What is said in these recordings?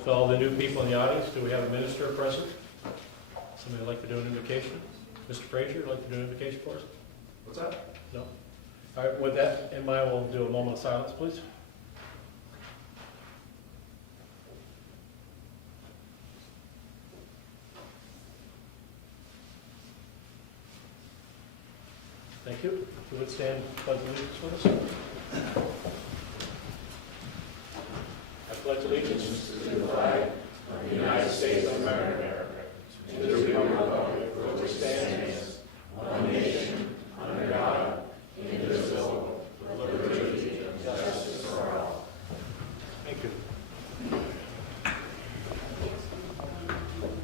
With all the new people in the audience, do we have a minister present? Somebody like to do an invocation? Mr. Frazier, like to do an invocation for us? What's that? No? All right, with that in mind, we'll do a moment of silence, please. Thank you. If you would stand, pledge allegiance with us. I pledge allegiance to the flag of the United States of America, and to the republic for which it stands, one nation, under God, indivisible, with liberty and justice for all. Thank you.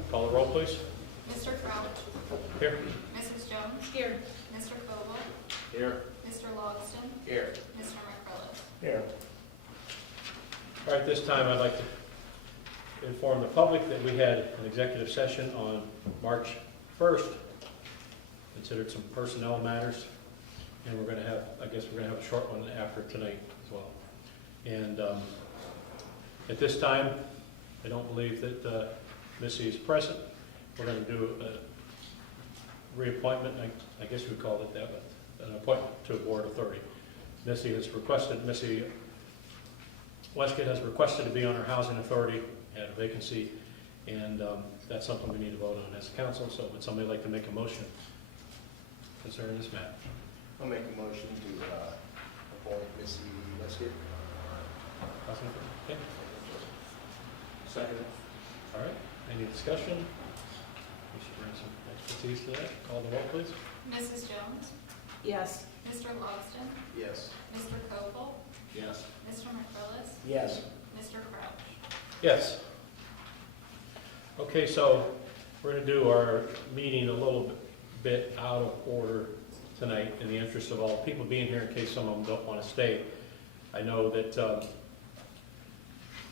Call the roll, please. Mr. Crouch. Here. Mrs. Jones. Here. Mr. Koval. Here. Mr. Logston. Here. Mr. McCrillis. Here. All right, this time I'd like to inform the public that we had an executive session on March 1st, considered some personnel matters, and we're going to have, I guess we're going to have a short one after tonight as well. And at this time, I don't believe that Missy is present. We're going to do a reappointment, I guess we called it that, but an appointment to a board authority. Missy Westgate has requested to be on our housing authority at a vacancy, and that's something we need to vote on as a council. So would somebody like to make a motion concerning this matter? I'll make a motion to appoint Missy Westgate. Housing authority? Okay. Second. All right, any discussion? We should bring some expertise to that. Call the roll, please. Mrs. Jones. Yes. Mr. Logston. Yes. Mr. Koval. Yes. Mr. McCrillis. Yes. Mr. Crouch. Yes. Okay, so we're going to do our meeting a little bit out of order tonight in the interest of all people being here in case some of them don't want to stay. I know that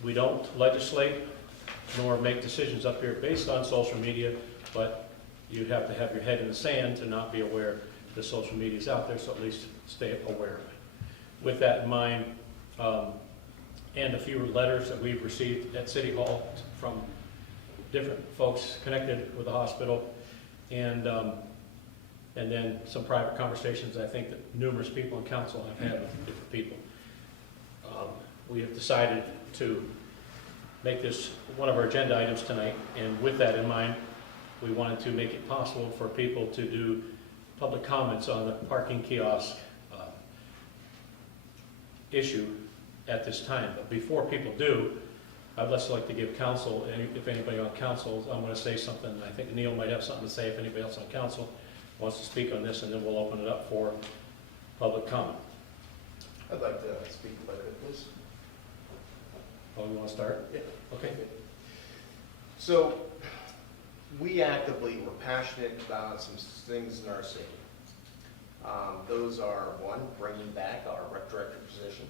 we don't legislate nor make decisions up here based on social media, but you have to have your head in the sand to not be aware that social media is out there, so at least stay aware of it. With that in mind, and a few letters that we've received at City Hall from different folks connected with the hospital, and then some private conversations I think that numerous people in council have had with different people. We have decided to make this one of our agenda items tonight, and with that in mind, we wanted to make it possible for people to do public comments on the parking kiosk issue at this time. But before people do, I'd just like to give council, if anybody on council, I'm going to say something. I think Neil might have something to say if anybody else on council wants to speak on this, and then we'll open it up for public comment. I'd like to speak if I could, please. Oh, you want to start? Yeah. Okay. So, we actively were passionate about some things in our city. Those are, one, bringing back our rec director position,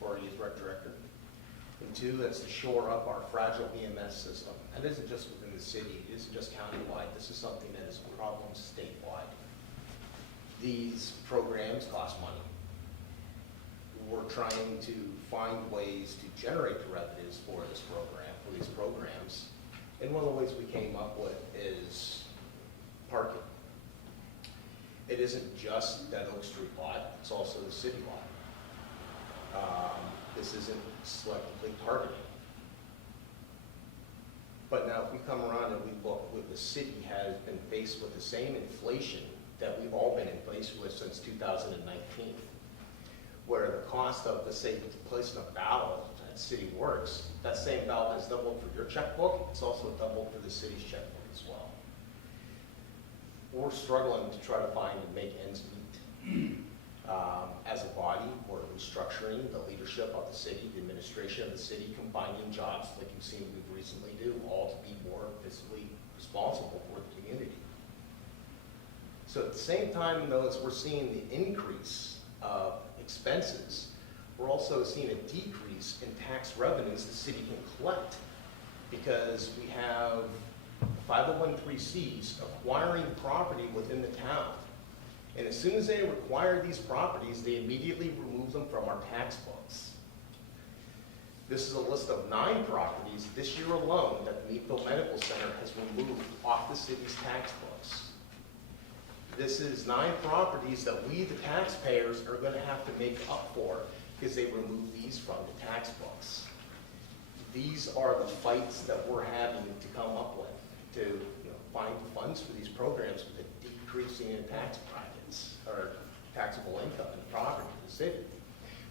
or he's rec director. And two, that's to shore up our fragile EMS system. And it isn't just within the city, it isn't just countywide, this is something that is a problem statewide. These programs cost money. We're trying to find ways to generate the revenues for this program, for these programs. And one of the ways we came up with is parking. It isn't just that Oak Street lot, it's also the city lot. This isn't selectively targeted. But now if we come around and we look, what the city has been faced with the same inflation that we've all been faced with since 2019, where the cost of, let's say, placing a ballot at City Works, that same ballot is doubled for your checkbook, it's also doubled for the city's checkbook as well. We're struggling to try to find and make ends meet. As a body, we're restructuring the leadership of the city, the administration of the city, combining jobs like you've seen we recently do, all to be more fiscally responsible for the community. So at the same time, though, as we're seeing the increase of expenses, we're also seeing a decrease in tax revenues the city can collect, because we have 501(c)(3)s acquiring property within the town. And as soon as they acquire, acquire these properties, they immediately remove them from our tax books. This is a list of 9 properties this year alone that the Meadville Medical Center has removed off the city's tax books. This is 9 properties that we, the taxpayers, are going to have to make up for because they removed these from the tax books. These are the fights that we're having to come up with to find the funds for these programs with a decreasing in tax brackets or taxable income in the property of the city.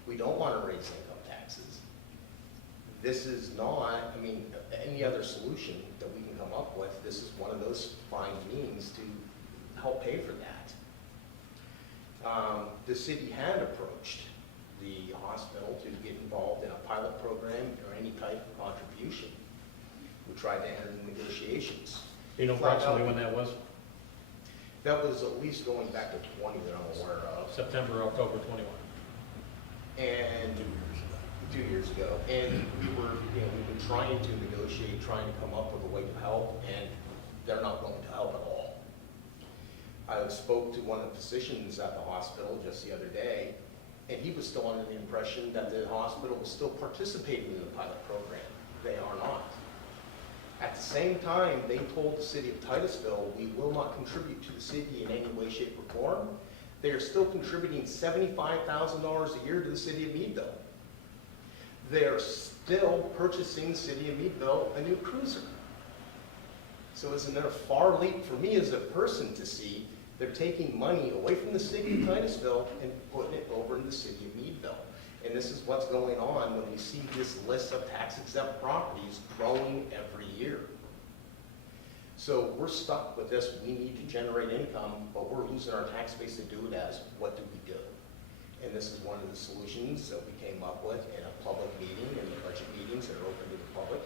We don't want to raise income taxes. This is not, any other solution that we can come up with, this is one of those fine means to help pay for that. The city had approached the hospital to get involved in a pilot program or any type of contribution. We tried to enter into negotiations. You know approximately when that was? That was at least going back to 20 that I'm aware of. September, October 21. And 2 years ago. And we've been trying to negotiate, trying to come up with a way to help, and they're not going to help at all. I spoke to one of the physicians at the hospital just the other day, and he was still under the impression that the hospital was still participating in the pilot program. They are not. At the same time, they told the city of Titusville, we will not contribute to the city in any way, shape, or form. They are still contributing $75,000 a year to the city of Meadville. They are still purchasing the city of Meadville a new cruiser. So isn't there a far leap for me as a person to see they're taking money away from the city of Titusville and putting it over in the city of Meadville? And this is what's going on when we see this list of tax-exempt properties growing every year. So we're stuck with this. We need to generate income, but we're losing our tax base to do it as, what do we do? And this is one of the solutions that we came up with in a public meeting, in the budget meetings that are open to the public,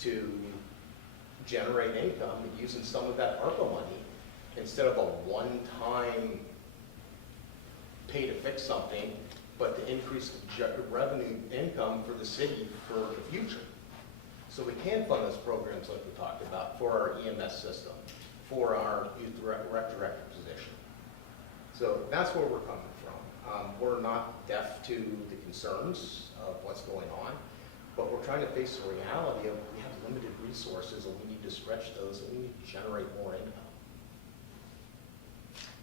to generate income using some of that ARPA money instead of a one-time pay to fix something, but to increase the revenue income for the city for the future. So we can fund those programs like we talked about for our EMS system, for our youth rec director position. So that's where we're coming from. We're not deaf to the concerns of what's going on, but we're trying to face the reality of we have limited resources and we need to stretch those and we need to generate more income.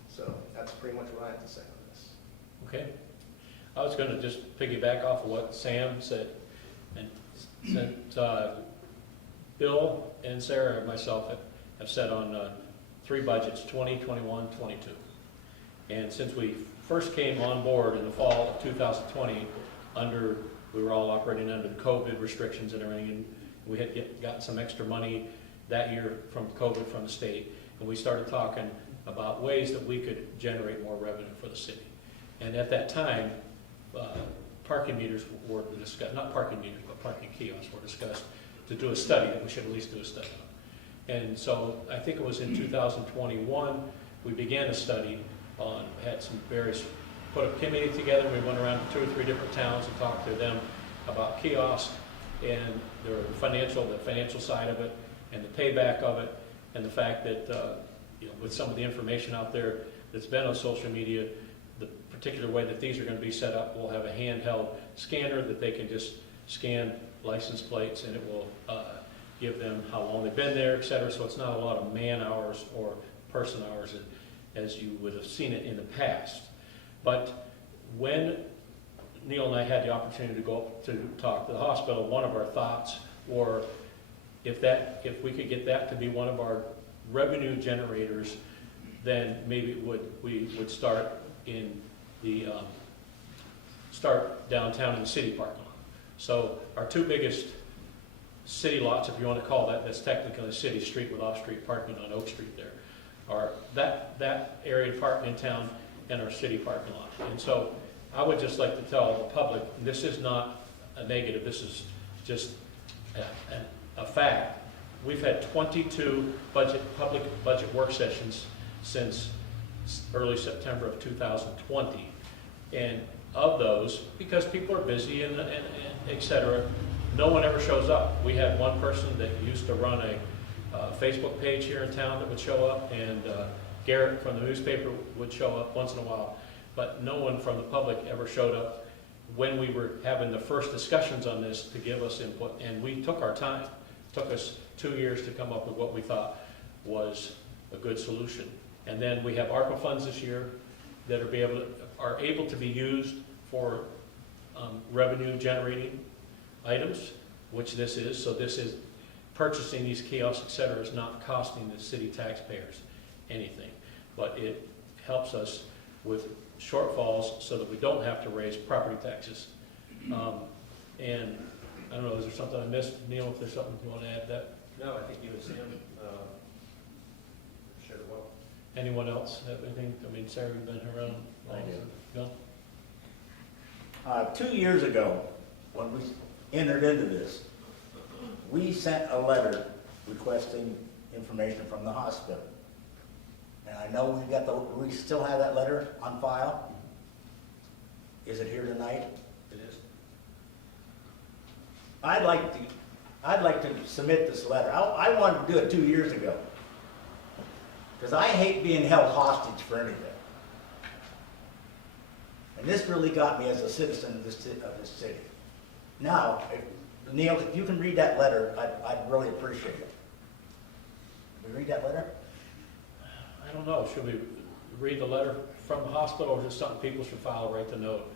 So that's pretty much what I have to say on this. Okay. I was going to just piggyback off of what Sam said, and since Bill and Sarah and myself have said on 3 budgets, 20, 21, 22. And since we first came on board in the fall of 2020, we were all operating under the COVID restrictions and everything, and we had gotten some extra money that year from COVID from the state, and we started talking about ways that we could generate more revenue for the city. And at that time, parking meters were discussed, not parking meters, but parking kiosks were discussed to do a study, that we should at least do a study on. And so I think it was in 2021, we began a study on, had some various, put a committee together, we went around to 2 or 3 different towns and talked to them about kiosks and the financial side of it, and the payback of it, and the fact that with some of the information out there that's been on social media, the particular way that these are going to be set up, we'll have a handheld scanner that they can just scan license plates, and it will give them how long they've been there, et cetera. So it's not a lot of man hours or person hours as you would have seen it in the past. But when Neil and I had the opportunity to go up to talk to the hospital, one of our thoughts were if we could get that to be one of our revenue generators, then maybe we would start in the start downtown in the city parking lot. So our 2 biggest city lots, if you want to call that's technically a city street with off-street parking on Oak Street there, are that area parking in town and our city parking lot. And so I would just like to tell the public, this is not a negative, this is just a fact. We've had 22 public budget work sessions since early September of 2020. And of those, because people are busy and et cetera, no one ever shows up. We had one person that used to run a Facebook page here in town that would show up, and Garrett from the newspaper would show up once in a while, but no one from the public ever showed up when we were having the first discussions on this to give us input, and we took our time. It took us 2 years to come up with what we thought was a good solution. And then we have ARPA funds this year that are able to be used for revenue generating items, which this is. So this is purchasing these kiosks, et cetera, is not costing the city taxpayers anything. But it helps us with shortfalls so that we don't have to raise property taxes. And I don't know, is there something I missed? Neil, if there's something you want to add to that? No, I think you and Sam shared it well. Anyone else have anything? I mean, Sarah, you've been around long. I do. No? 2 years ago, when we entered into this, we sent a letter requesting information from the hospital. And I know we still have that letter on file. Is it here tonight? It is. I'd like to submit this letter. I wanted to do it 2 years ago. Because I hate being held hostage for anything. And this really got me as a citizen of this city. Now, Neil, if you can read that letter, I'd really appreciate it. Can we read that letter? I don't know, should we read the letter from the hospital, or just something people should file right to note?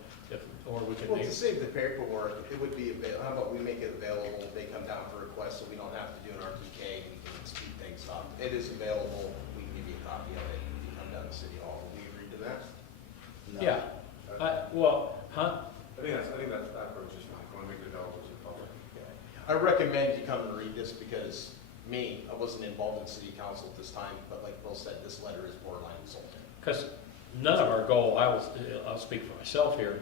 Or we could Well, make, to save the paperwork, it would be, how about we make it available, they come down for requests, so we don't have to do an RTK, we can speed things up. It is available, we can give you a copy of it if you come down to City Hall. Will we agree to that? No. yeah. I think that approach is fine. I want to make it available to the public. I recommend you come and read this because I wasn't involved in city council at this time, but like Bill said, this letter is borderline insulting. Because none of our goal, I'll speak for myself here,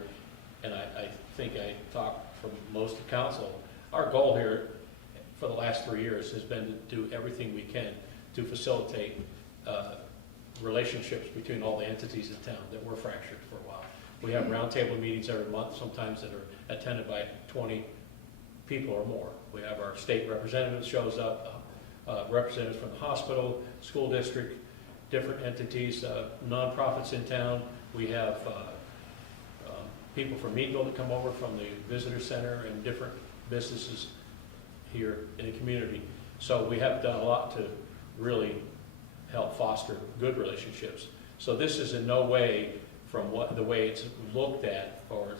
and I think I talk for most of council, our goal here for the last 3 years has been to do everything we can to facilitate relationships between all the entities in town that were fractured for a while. We have roundtable meetings every month, sometimes that are attended by 20 people or more. We have our state representative shows up, representatives from the hospital, school district, different entities, nonprofits in town. We have people from Meadville that come over from the visitor center and different businesses here in the community. So we have done a lot to really help foster good relationships. So this is in no way, from the way it's looked at or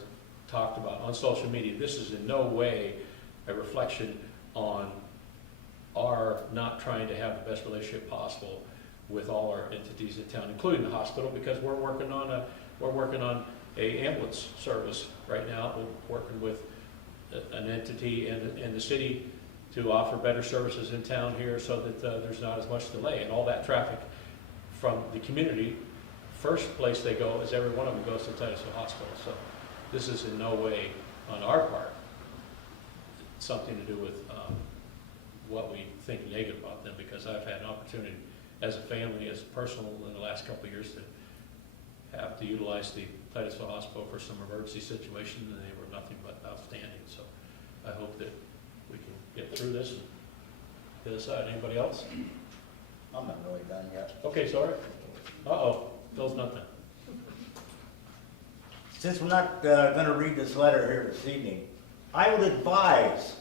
talked about on social media, this is in no way a reflection on our not trying to have the best relationship possible with all our entities in town, including the hospital, because we're working on a ambulance service right now. We're working with an entity and the city to offer better services in town here so that there's not as much delay. And all that traffic from the community, first place they go is every one of them goes to Titusville Hospital. So this is in no way on our part something to do with what we think negative about them, because I've had an opportunity as a family, as personal in the last couple of years to have to utilize the Titusville Hospital for some emergency situations, and they were nothing but outstanding. So I hope that we can get through this and get aside. Anybody else? I'm not really done yet. Okay, sorry. Uh-oh, Phil's not done. Since we're not going to read this letter here this evening, I would advise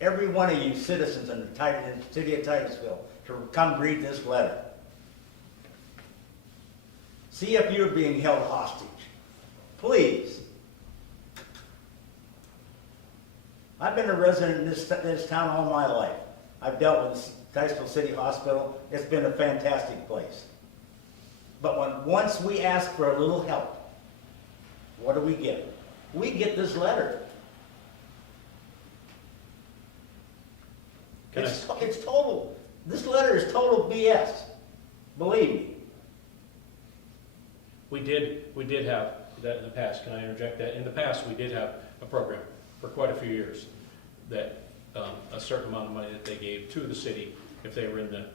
every one of you citizens in the city of Titusville to come read this letter. See if you're being held hostage. Please. I've been a resident in this town all my life. I've dealt with Titusville City Hospital. It's been a fantastic place. But once we ask for a little help, what do we get? We get this letter. It's total. This letter is total BS. Believe me. We did have that in the past. Can I interject that? In the past, we did have a program for quite a few years that a certain amount of money that they gave to the city if they were in the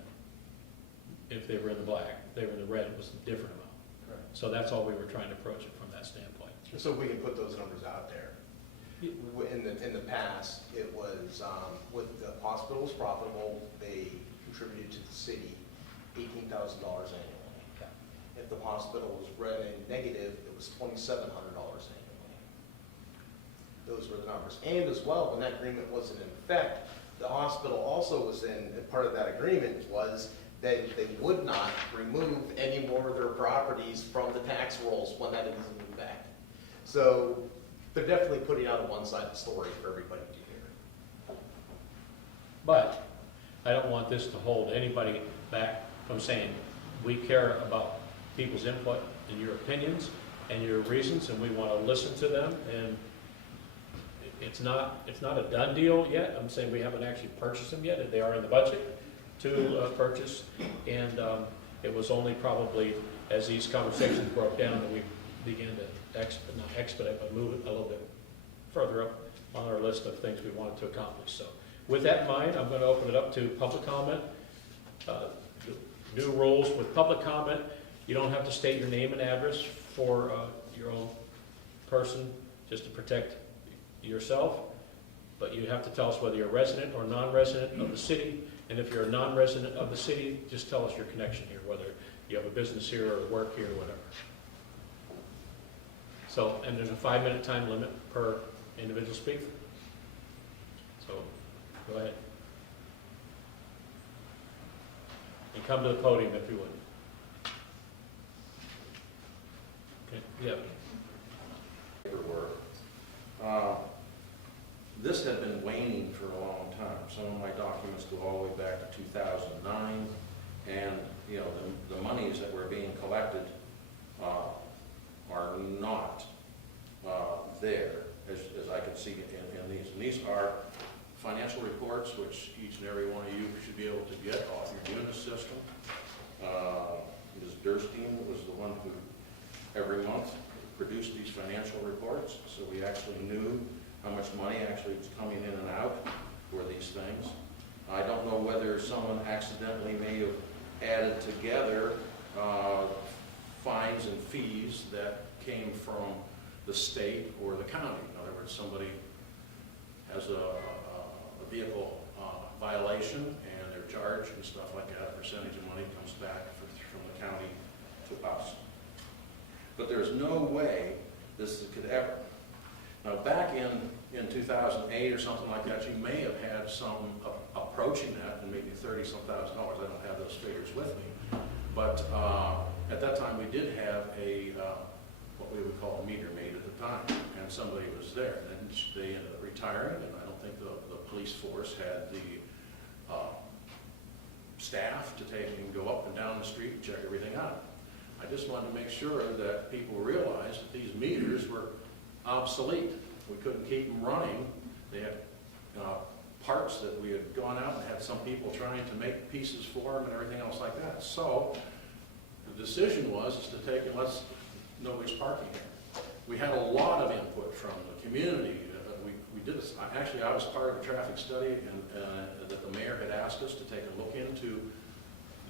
black. If they were in the red, it was a different amount. Correct. So that's all we were trying to approach it from that standpoint. So we can put those numbers out there. In the past, it was, with the hospital was profitable, they contributed to the city $18,000 annually. If the hospital was running negative, it was $2,700 annually. those were the numbers. And as well, when that agreement wasn't in effect, the hospital also was in, part of that agreement was that they would not remove any more of their properties from the tax rolls when that is in effect. So they're definitely putting out a one-sided story for everybody to hear. But I don't want this to hold anybody back from saying, we care about people's input and your opinions and your reasons, and we want to listen to them. And it's not a done deal yet. I'm saying we haven't actually purchased them yet. They are in the budget to purchase. And it was only probably as these conversations broke down that we began to not expedite, but move it a little bit further up on our list of things we wanted to accomplish. So with that in mind, I'm going to open it up to public comment. New rules with public comment. You don't have to state your name and address for your own person, just to protect yourself, but you have to tell us whether you're a resident or non-resident of the city, and if you're a non-resident of the city, just tell us your connection here, whether you have a business here or work here or whatever. So, and there's a 5-minute time limit per individual speaker. So, go ahead. And come to the podium if you would. Okay, yeah. Paperwork. This had been waning for a long time. Some of my documents go all the way back to 2009, and you know the monies that were being collected are not there, as I can see in these. And these are financial reports, which each and every one of you should be able to get off your unit system. Ms. Durstein was the one who every month produced these financial reports, so we actually knew how much money actually was coming in and out for these things. I don't know whether someone accidentally may have added together fines and fees that came from the state or the county. In other words, somebody has a vehicle violation and they're charged and stuff like that. A percentage of money comes back from the county to us. But there's no way this could ever. Now, back in 2008 or something like that, you may have had some approaching that, and maybe $30-some thousand. I don't have those figures with me. But at that time, we did have a what we would call a meter maid at the time, and somebody was there. And then they ended up retiring, and I don't think the police force had the staff to take and go up and down the street and check everything out. I just wanted to make sure that people realized that these meters were obsolete. We couldn't keep them running. They had parts that we had gone out and had some people trying to make pieces for them and everything else like that. So the decision was to take and nobody's parking here. We had a lot of input from the community. We did this. Actually, I was part of a traffic study and that the mayor had asked us to take a look into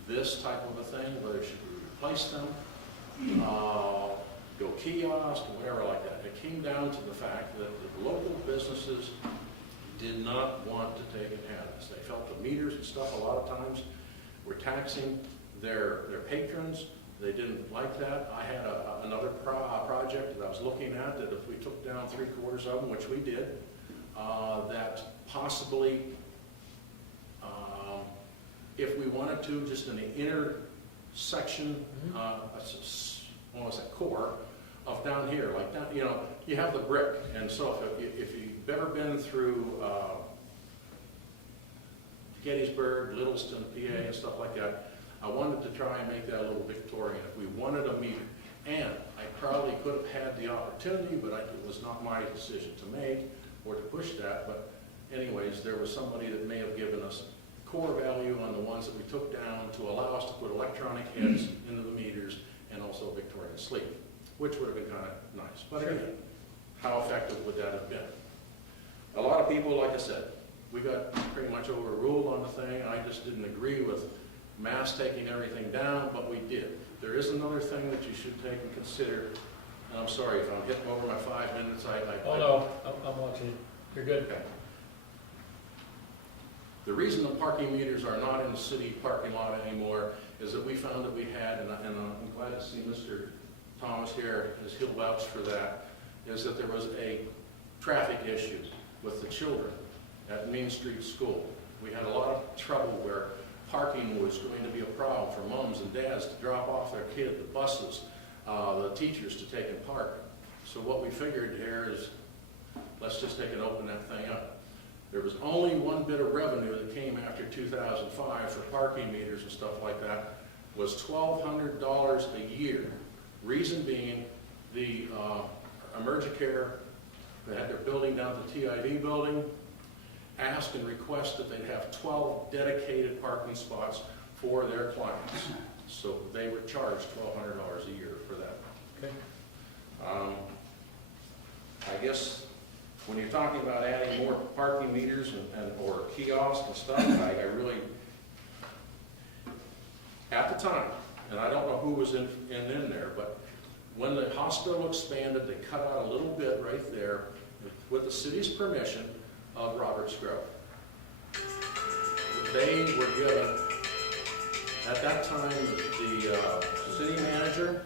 this type of a thing, whether should we replace them, go kiosk, or whatever like that. It came down to the fact that the local businesses did not want to take it at us. They felt the meters and stuff a lot of times were taxing their patrons. They didn't like that. I had another project that I was looking at that if we took down 3/4 of them, which we did, that possibly if we wanted to, just in the inner section, what was that, core of down here, like down, you know, you have the brick, and so if you've ever been through Gettysburg, Littleton, PA, and stuff like that, I wanted to try and make that a little Victorian. If we wanted a meter, and I probably could have had the opportunity, but it was not my decision to make or to push that. But anyways, there was somebody that may have given us core value on the ones that we took down to allow us to put electronic heads into the meters and also Victorian sleep, which would have been kind of nice. But again, how effective would that have been? A lot of people, like I said, we got pretty much overruled on the thing. I just didn't agree with mass taking everything down, but we did. There is another thing that you should take and consider, and I'm sorry if I'm hitting over my 5 minutes. Oh no, I'm watching you. You're good. Okay. The reason the parking meters are not in the city parking lot anymore is that we found that we had, and I'm glad to see Mr. Thomas here, as he'll vouch for that, is that there was a traffic issues with the children at Main Street School. We had a lot of trouble where parking was going to be a problem for moms and dads to drop off their kid, the buses, the teachers to take and park. So what we figured here is, let's just take and open that thing up. There was only one bit of revenue that came after 2005 for parking meters and stuff like that, was $1,200 a year. Reason being, the Emergicare, they had their building down at the TIV building, asked and requested they'd have 12 dedicated parking spots for their clients. So they were charged $1,200 a year for that. Okay. I guess when you're talking about adding more parking meters or kiosks and stuff, I really, at the time, and I don't know who was in there, but when the hospital expanded, they cut out a little bit right there with the city's permission of Roberts Grove. They were given, at that time, the city manager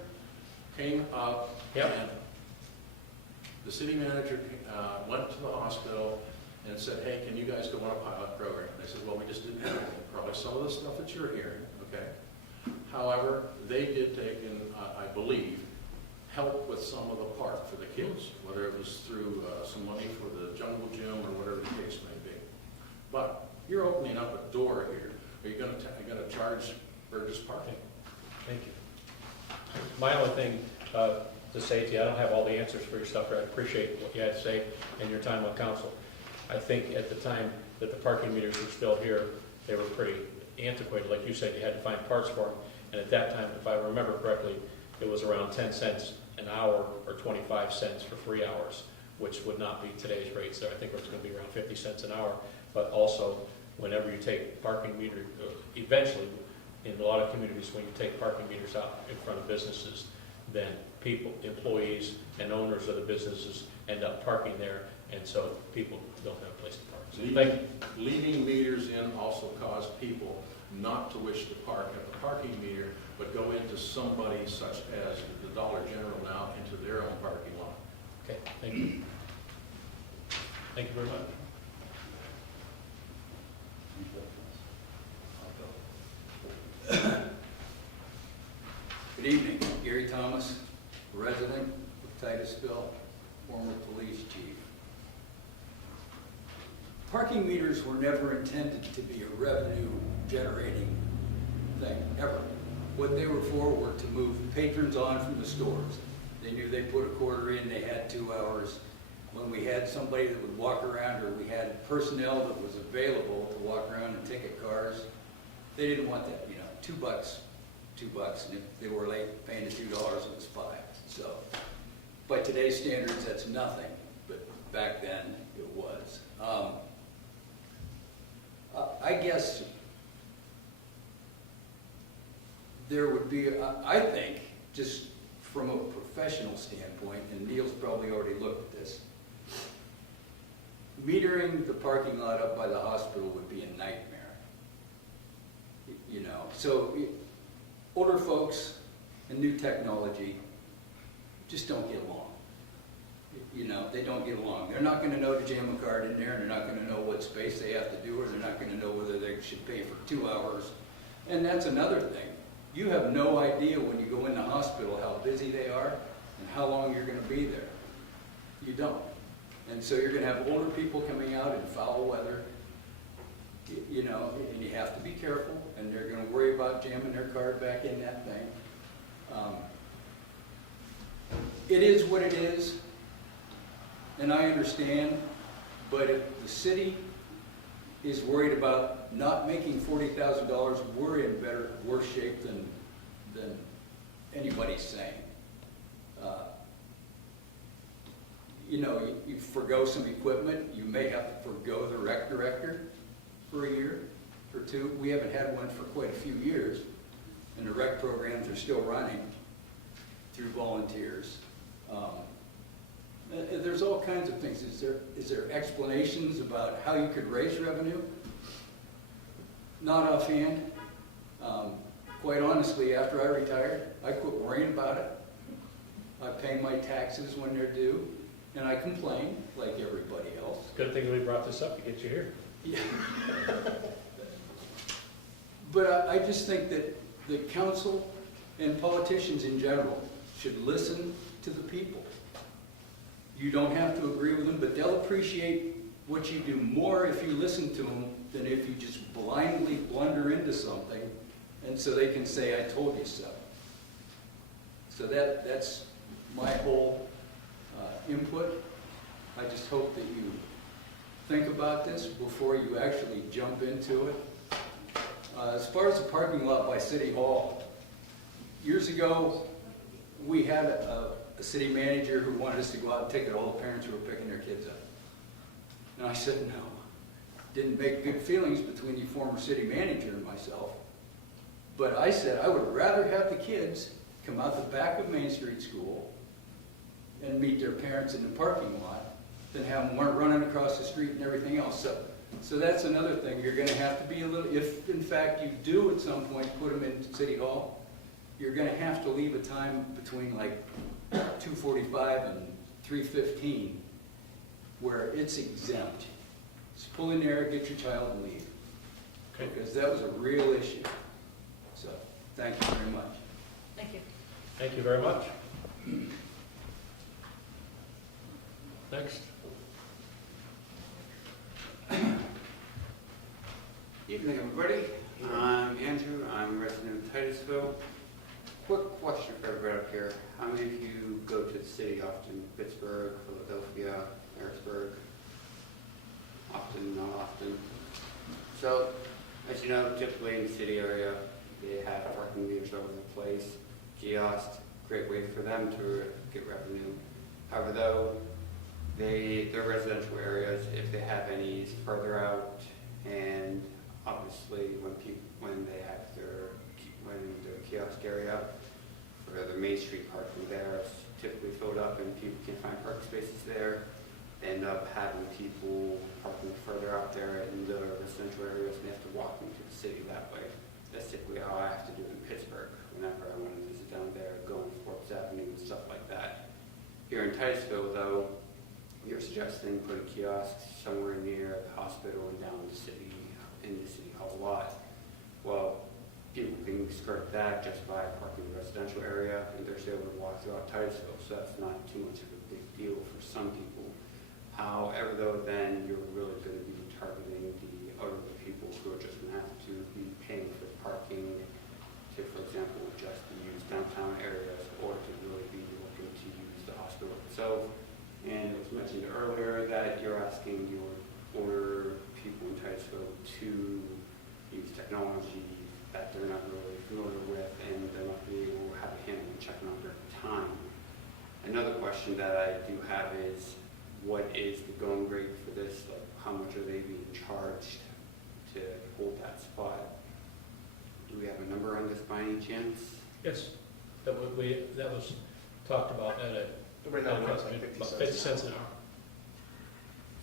came up. Yep. And the city manager went to the hospital and said, hey, can you guys go on a pilot program? They said, well, we just didn't have anything. Probably some of the stuff that you're hearing, okay? However, they did take in, I believe, help with some of the park for the kids, whether it was through some money for the jungle gym or whatever the case may be. But you're opening up a door here. Are you going to charge Burgess parking? Thank you. My only thing to say to you, I don't have all the answers for your stuff, but I appreciate what you had to say and your time on council. I think at the time that the parking meters were still here, they were pretty antiquated. Like you said, you had to find parts for them. And at that time, if I remember correctly, it was around 10 cents an hour or 25 cents for 3 hours, which would not be today's rates. I think it's going to be around 50 cents an hour. But also, whenever you take parking meter, eventually, in a lot of communities, when you take parking meters out in front of businesses, then people, employees, and owners of the businesses end up parking there, and so people don't have a place to park. So thank you. Leaving meters in also caused people not to wish to park at the parking meter, but go into somebody such as the Dollar General now into their own parking lot. Okay, thank you. Thank you very much. Good evening, Gary Thomas, resident of Titusville, former police chief. Parking meters were never intended to be a revenue generating thing, ever. What they were for were to move patrons on from the stores. They knew they put a quarter in, they had 2 hours. When we had somebody that would walk around, or we had personnel that was available to walk around and ticket cars, they didn't want that, $2, $2, and if they were late paying the $2, it was $5. So, by today's standards, that's nothing, but back then it was. I guess there would be, I think, just from a professional standpoint, and Neil's probably already looked at this, metering the parking lot up by the hospital would be a nightmare. So older folks and new technology just don't get along. They don't get along. They're not going to know to jam a card in there, and they're not going to know what space they have to do, or they're not going to know whether they should pay for 2 hours. And that's another thing. You have no idea when you go in the hospital how busy they are and how long you're going to be there. You don't. And so you're going to have older people coming out in foul weather, and you have to be careful, and they're going to worry about jamming their card back in that thing. It is what it is, and I understand, but if the city is worried about not making $40,000, we're in worse shape than anybody's saying. You forgo some equipment, you may have to forgo the rec director for a year or two. We haven't had one for quite a few years, and the rec programs are still running through volunteers. There's all kinds of things. Is there explanations about how you could raise revenue? Not offhand. Quite honestly, after I retired, I quit worrying about it. I pay my taxes when they're due, and I complain like everybody else. Good thing we brought this up to get you here. Yeah. But I just think that the council and politicians in general should listen to the people. You don't have to agree with them, but they'll appreciate what you do more if you listen to them than if you just blindly blunder into something, and so they can say, I told you so. So that's my whole input. I just hope that you think about this before you actually jump into it. As far as the parking lot by City Hall, years ago, we had a city manager who wanted us to go out and ticket all the parents who were picking their kids up. And I said no. Didn't make good feelings between the former city manager and myself. But I said I would rather have the kids come out the back of Main Street School and meet their parents in the parking lot than have them running across the street and everything else. So that's another thing. You're going to have to be a little, if in fact you do at some point put them in City Hall, you're going to have to leave a time between like 2:45 and 3:15 where it's exempt. Just pull in there, get your child and leave. Okay. Because that was a real issue. So, thank you very much. Thank you. Thank you very much. Next. Evening, everybody. I'm Andrew. I'm a resident of Titusville. Quick question for everybody up here. How many of you go to the city often? Pittsburgh, Philadelphia, Harrisburg? Often, not often. So, as you know, typically in the city area, they have parking meters all over the place. Kiosks, great way for them to get revenue. However, though, their residential areas, if they have any further out, and obviously when they have their kiosk area for their Main Street parking there, it's typically filled up and people can't find parking spaces there. They end up having people parking further out there in the residential areas and they have to walk into the city that way. That's typically how I have to do it in Pittsburgh whenever I want to visit down there, going 4th Avenue and stuff like that. Here in Titusville, though, you're suggesting putting kiosks somewhere near the hospital and down the city, in the city hall lot. Well, people can skirt that just by parking in the residential area and they're still able to walk throughout Titusville, so that's not too much of a big deal for some people. However, though, then you're really going to be targeting the elderly people who are just going to have to be paying for parking to, for example, just to use downtown areas or to really be looking to use the hospital itself. And it was mentioned earlier that you're asking your older people in Titusville to use technology that they're not really familiar with and they're not going to be able to have a hand in checking on their time. Another question that I do have is, what is the going rate for this? Like, how much are they being charged to hold that spot? Do we have a number on this by any chance? Yes, that was talked about at a. Right now, it's like 50 about cents. 50 cents an hour.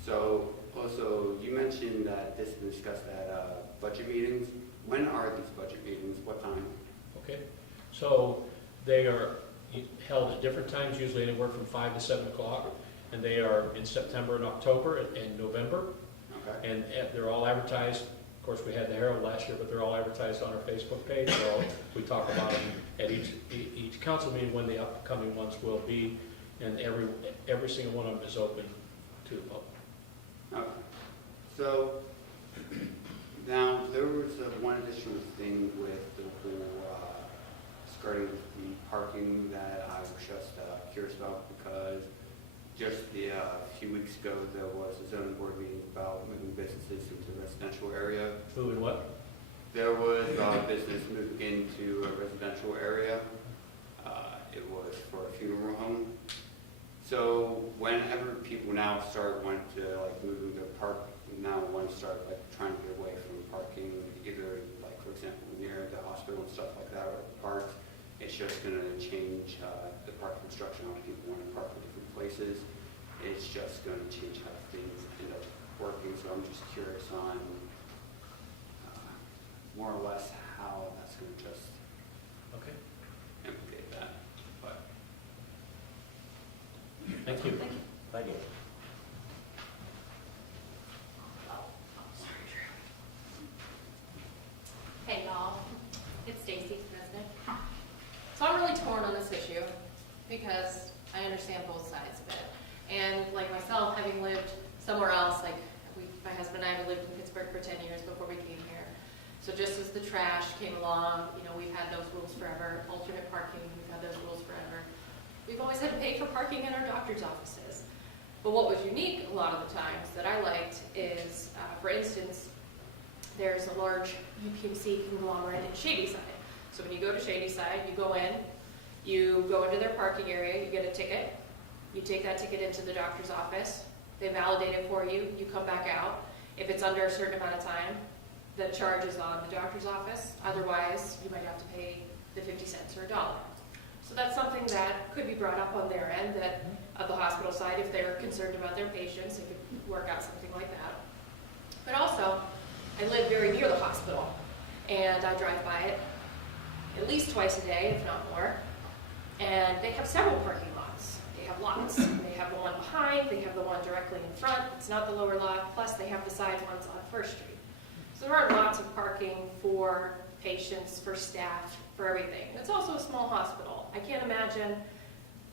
So, also, you mentioned that this was discussed at budget meetings. When are these budget meetings? What time? Okay, so they are held at different times, usually anywhere from 5 to 7 o'clock, and they are in September and October and November, Okay. and they're all advertised. Of course, we had the Herald last year, but they're all advertised on our Facebook page, so we talk about them at each council meeting when the upcoming ones will be, and every single one of them is open to the public. Okay. So, now, there was one additional thing with the whole skirting the parking that I was just curious about, because just a few weeks ago there was a zoning board meeting about moving businesses into a residential area. Who and what? There was a business moving into a residential area. It was for a funeral home. So whenever people now start wanting to like moving their park, now want to start like trying to get away from parking, either like for example near the hospital and stuff like that, or the park, it's just going to change the park construction on people want to park in different places. It's just going to change how things end up working. So I'm just curious on more or less how that's going to just Okay, implicate that. But thank you. Thank you. Hey y'all, it's Stacy, president. So I'm really torn on this issue because I understand both sides of it. And like myself, having lived somewhere else, like my husband and I have lived in Pittsburgh for 10 years before we came here. So just as the trash came along, you know, we've had those rules forever. Alternate parking, we've had those rules forever. We've always had to pay for parking in our doctor's offices. But what was unique a lot of the times that I liked is, for instance, there's a large UPMC conglomerate in Shadyside. So when you go to Shadyside, you go into their parking area, you get a ticket, you take that ticket into the doctor's office, they validate it for you, you come back out. If it's under a certain amount of time, the charge is on the doctor's office. Otherwise, you might have to pay the 50 cents or $1. So that's something that could be brought up on their end, that of the hospital side, if they're concerned about their patients, they could work out something like that. But also, I live very near the hospital, and I drive by it at least twice a day, if not more. And they have several parking lots. They have lots. They have the one behind, they have the one directly in front. It's not the lower lot, plus they have the side ones on First Street. So there are lots of parking for patients, for staff, for everything. And it's also a small hospital. I can't imagine,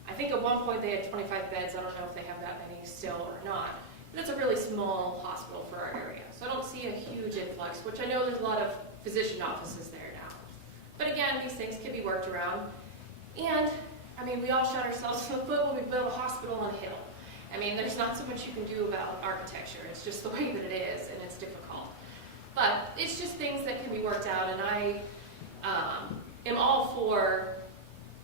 I think at one point they had 25 beds. I don't know if they have that many still or not. But it's a really small hospital for our area. So I don't see a huge influx, which I know there's a lot of physician offices there now. But again, these things can be worked around. And, I mean, we all shot ourselves in the foot when we built a hospital on a hill. I mean, there's not so much you can do about architecture. It's just the way that it is, and it's difficult. But it's just things that can be worked out, and I am all for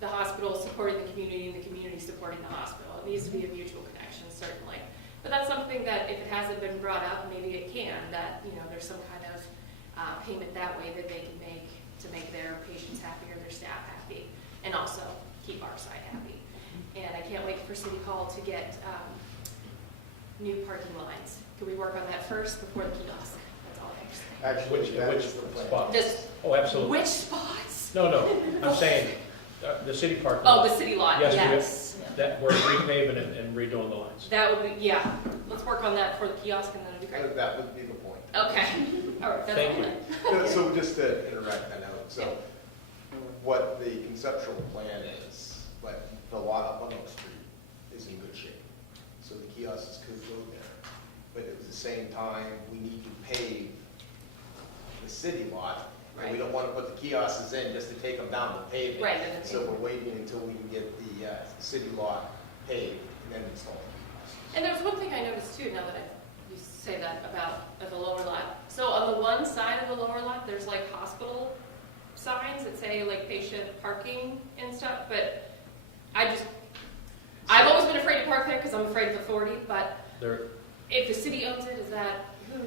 the hospital supporting the community and the community supporting the hospital. It needs to be a mutual connection, certainly. But that's something that, if it hasn't been brought up, maybe it can, that, you know, there's some kind of payment that way that they can make to make their patients happy or their staff happy, and also keep our side happy. And I can't wait for City Hall to get new parking lines. Can we work on that first before the kiosk? That's all I have to say. Actually, that is the plan. spot? This, Oh, absolutely. which spots? No, I'm saying, the city park. Oh, the city lot, Yes, yes. that we're repaving and redoing the lines. That would be, yeah. Let's work on that for the kiosk, and then it'd be great. That would be the point. Okay. All right, that's Thank all you. then. So just to interact, I know, so what the conceptual plan is, but the lot up on Oak Street is in good shape. So the kiosks could go there. But at the same time, we need to pave the city lot. And we don't want to put the kiosks in just to take them down to pave it. Right, and then So we're waiting until we can get the city lot paved and then install the kiosks. And there's one thing I noticed too, now that you say that about the lower lot. So on the one side of the lower lot, there's like hospital signs that say like patient parking and stuff, but I've always been afraid to park there because I'm afraid of authority, but There, if the city owns it, is that who?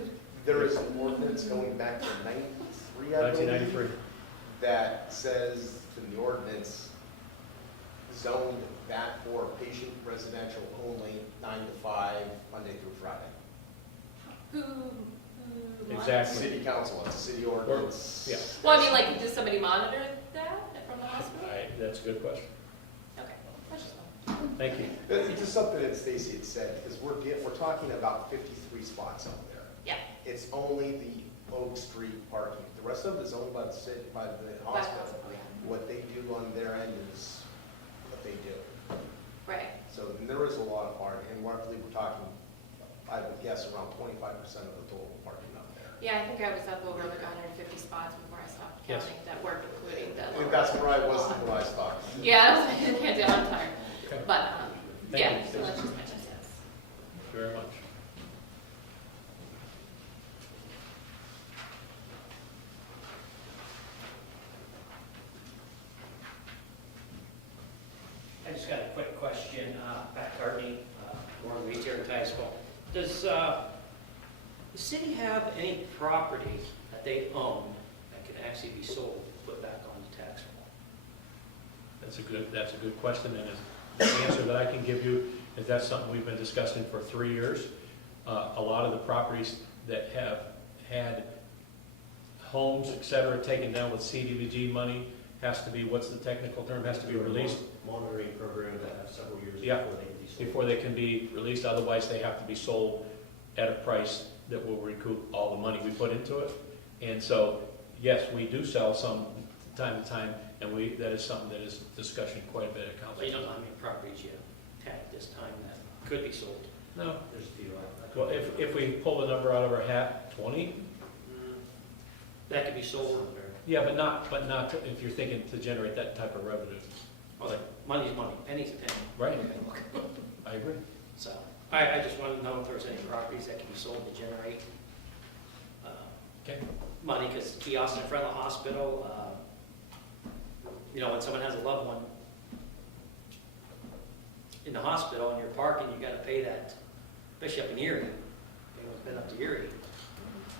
There is an ordinance going back to 93, I believe. 1993. That says in the ordinance, zoned that for patient residential only, 9 to 5, Monday through Friday. Who? Exactly. City council, it's a city ordinance. Yeah. Well, I mean, like, does somebody monitor that from the hospital? That's a good question. Okay, that's just one. Thank you. It's just something that Stacy had said, because we're talking about 53 spots out there. Yeah. It's only the Oak Street parking. The rest of it is owned by the city, by the hospital. Oh, yeah. What they do on their end is what they do. Right. So and there is a lot of parking, and roughly we're talking, I would guess, around 25% of the total parking out there. Yeah, I think I was up over like 150 spots before I stopped Yes. counting that weren't including the. And that's where I was when I stopped. Yeah, I'm tired. Okay. But, Thank yeah, you, so that's Stacy. just my 2 cents. Very much. I just got a quick question, Pat Cartney, Warren Reeds here in Titusville. Does the city have any property that they own that can actually be sold, put back on the tax roll? That's a good question, and the answer that I can give you is that's something we've been discussing for 3 years. A lot of the properties that have had homes, et cetera, taken down with CDBG money has to be, what's the technical term, has to be released Monitoring program that have several years Yeah. before they can be sold. before they can be released, otherwise they have to be sold at a price that will recoup all the money we put into it. And so, yes, we do sell some time to time, and that is something that is discussion quite a bit at council. But you don't know how many properties you have at this time that could be sold. No, There's a few. well, if we pull the number out of our hat, 20? That could be sold. Yeah, but not if you're thinking to generate that type of revenue. Well, like, money's money, penny's a penny. Right. I agree. So, I just wanted to know if there was any properties that can be sold to generate Okay. money, because kiosks in front of the hospital, you know, when someone has a loved one in the hospital and you're parking, you gotta pay that, especially up in Erie. Anyone's been up to Erie?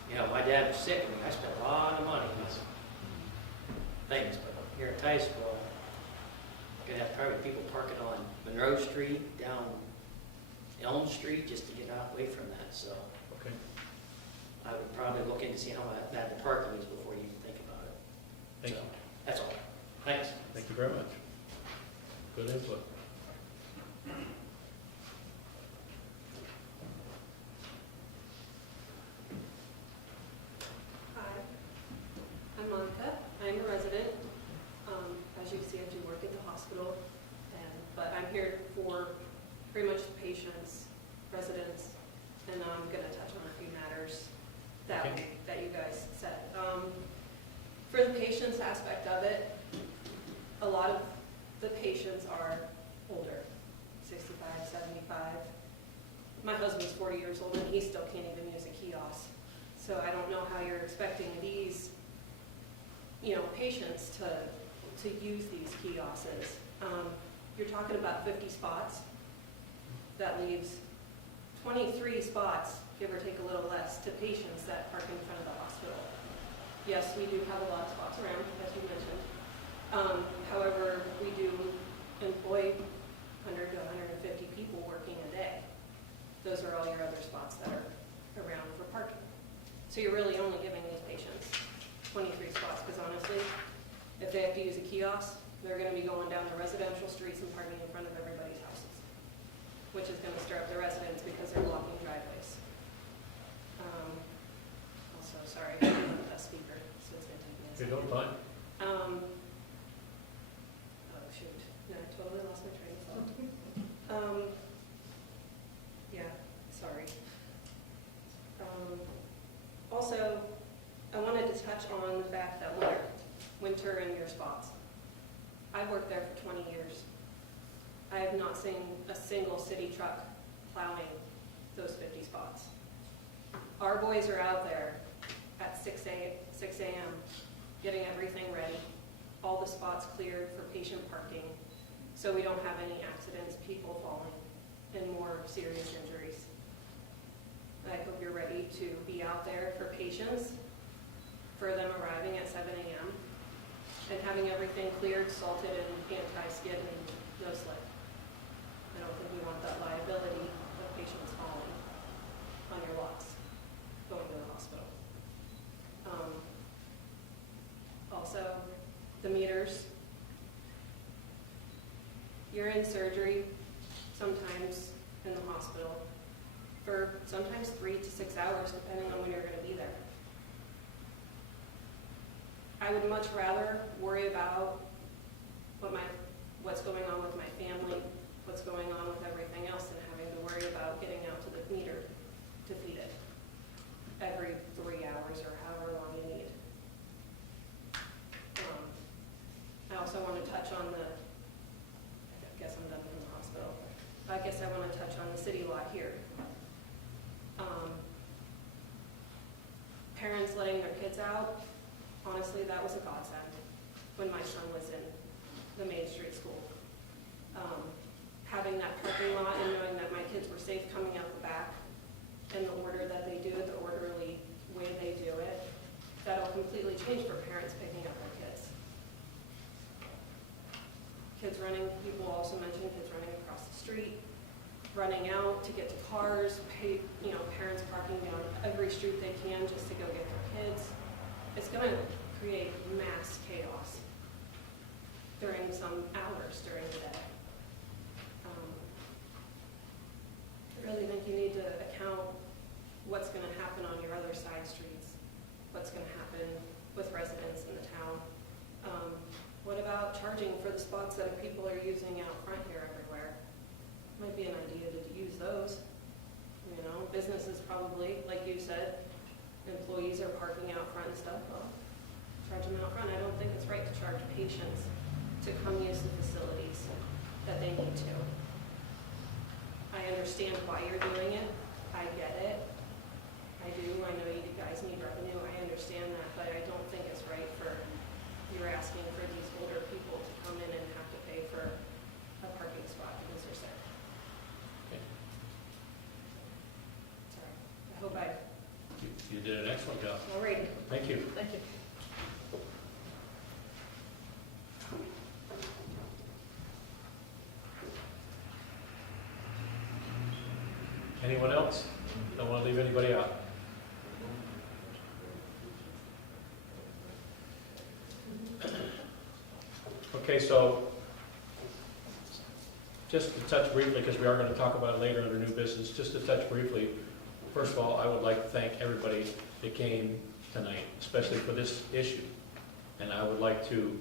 You know, my dad was sick, and I spent a lot of money on things, but here in Titusville, you're gonna have probably people parking on Monroe Street, down Elm Street, just to get out away from that, so Okay. I would probably look into seeing how bad the parking is before you even think about it. Thank So, you. that's all. Thanks. Thank you very much. Good input. Hi, I'm Monica. I'm a resident. As you can see, I do work at the hospital, but I'm here for pretty much the patients, residents, and I'm going to touch on a few matters that Okay. that you guys said. For the patients aspect of it, a lot of the patients are older, 65, 75. My husband's 40 years old, and he still can't even use a kiosk. So I don't know how you're expecting these, patients to use these kiosks. You're talking about 50 spots. That leaves 23 spots, give or take a little less, to patients that park in front of the hospital. Yes, we do have a lot of spots around, as you mentioned. However, we do employ 100 to 150 people working a day. Those are all your other spots that are around for parking. So you're really only giving these patients 23 spots, because honestly, if they have to use a kiosk, they're going to be going down the residential streets and parking in front of everybody's houses, which is going to stir up the residents because they're blocking driveways. Also, sorry, I'm not a speaker, so it's going to take me a You second. don't mind? Oh, shoot. No, I totally lost my train of thought. Yeah, sorry. Also, I wanted to touch on the fact that winter in your spots. I've worked there for 20 years. I have not seen a single city truck plowing those 50 spots. Our boys are out there at 6 a.m. getting everything ready, all the spots cleared for patient parking, so we don't have any accidents, people falling, and more serious injuries. I hope you're ready to be out there for patients, for them arriving at 7 a.m. and having everything cleared, salted, and anti-skid and no slip. I don't think we want that liability of patients falling on your lots going to the hospital. Also, the meters. You're in surgery sometimes in the hospital for sometimes 3 to 6 hours, depending on when you're going to be there. I would much rather worry about what's going on with my family, what's going on with everything else, than having to worry about getting out to the meter to feed it every 3 hours or however long you need. I also want to touch on I guess I'm done from the hospital. I guess I want to touch on the city lot here. Parents letting their kids out, honestly, that was a godsend when my son was in the Main Street School. Having that parking lot and knowing that my kids were safe coming out the back in the order that they do it, the orderly way they do it, that'll completely change for parents picking up their kids. Kids running, people also mentioned kids running across the street, running out to get to cars, parents parking down every street they can just to go get their kids. It's going to create mass chaos. during some hours during the day. I really think you need to account what's going to happen on your other side streets, what's going to happen with residents in the town. What about charging for the spots that people are using out front here everywhere? Might be an idea to use those. You know, businesses probably, like you said, employees are parking out front and stuff. Well, charge them out front. I don't think it's right to charge patients to come use the facilities that they need to. I understand why you're doing it. I get it. I do. I know you guys need revenue. I understand that, but I don't think it's right for you're asking for these older people to come in and have to pay for a parking spot because they're sick. Okay. Sorry. I hope I. You did an excellent job. All right. Thank you. Thank you. Anyone else? Don't want to leave anybody out. Okay, so just to touch briefly, because we are going to talk about it later under new business, just to touch briefly, first of all, I would like to thank everybody that came tonight, especially for this issue. And I would like to,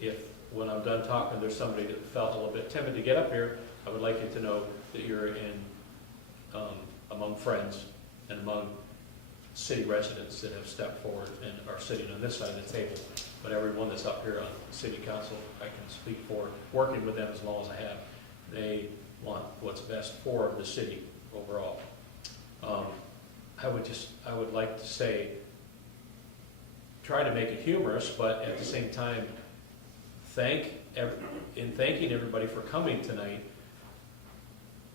if when I'm done talking, there's somebody that felt a little bit timid to get up here, I would like you to know that you're in among friends and among city residents that have stepped forward and are sitting on this side of the table. But everyone that's up here on city council, I can speak for, working with them as long as I have, they want what's best for the city overall. I would like to say, try to make it humorous, but at the same time, in thanking everybody for coming tonight,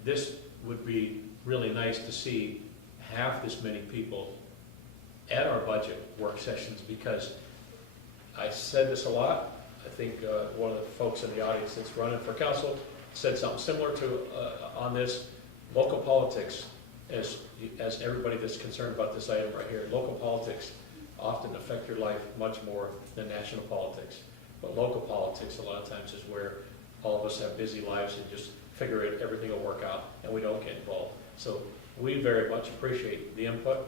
this would be really nice to see half this many people at our budget work sessions, because I said this a lot. I think one of the folks in the audience that's running for council said something similar to on this. Local politics, as everybody that's concerned about this item right here, local politics often affect your life much more than national politics. But local politics a lot of times is where all of us have busy lives and just figure it, everything will work out, and we don't get involved. So we very much appreciate the input.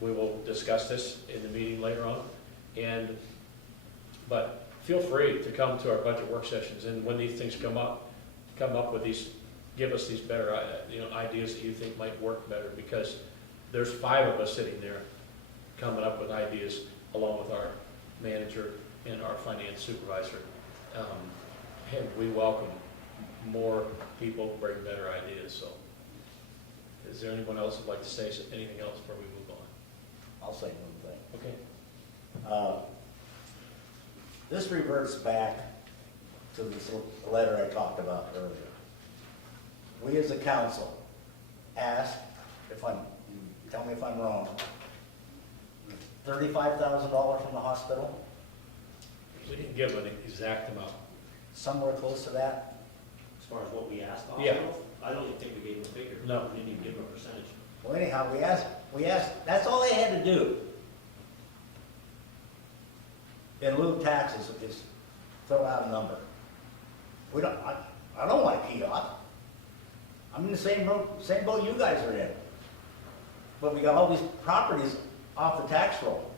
We will discuss this in the meeting later on, but feel free to come to our budget work sessions, and when these things come up with these, give us these better ideas that you think might work better, because there's 5 of us sitting there coming up with ideas along with our manager and our finance supervisor, and we welcome more people bring better ideas. So is there anyone else who'd like to say anything else before we move on? I'll say one thing. Okay. This reverts back to this letter I talked about earlier. We as a council asked, tell me if I'm wrong, $35,000 from the hospital, We didn't give an exact amount. somewhere close to that. As far as what we asked the Yeah. hospital, I don't even think we gave them a figure. No. We didn't even give them a percentage. Well, anyhow, we asked, that's all they had to do. In lieu of taxes, is throw out a number. I don't want to key off. I'm in the same boat you guys are in. But we got all these properties off the tax roll.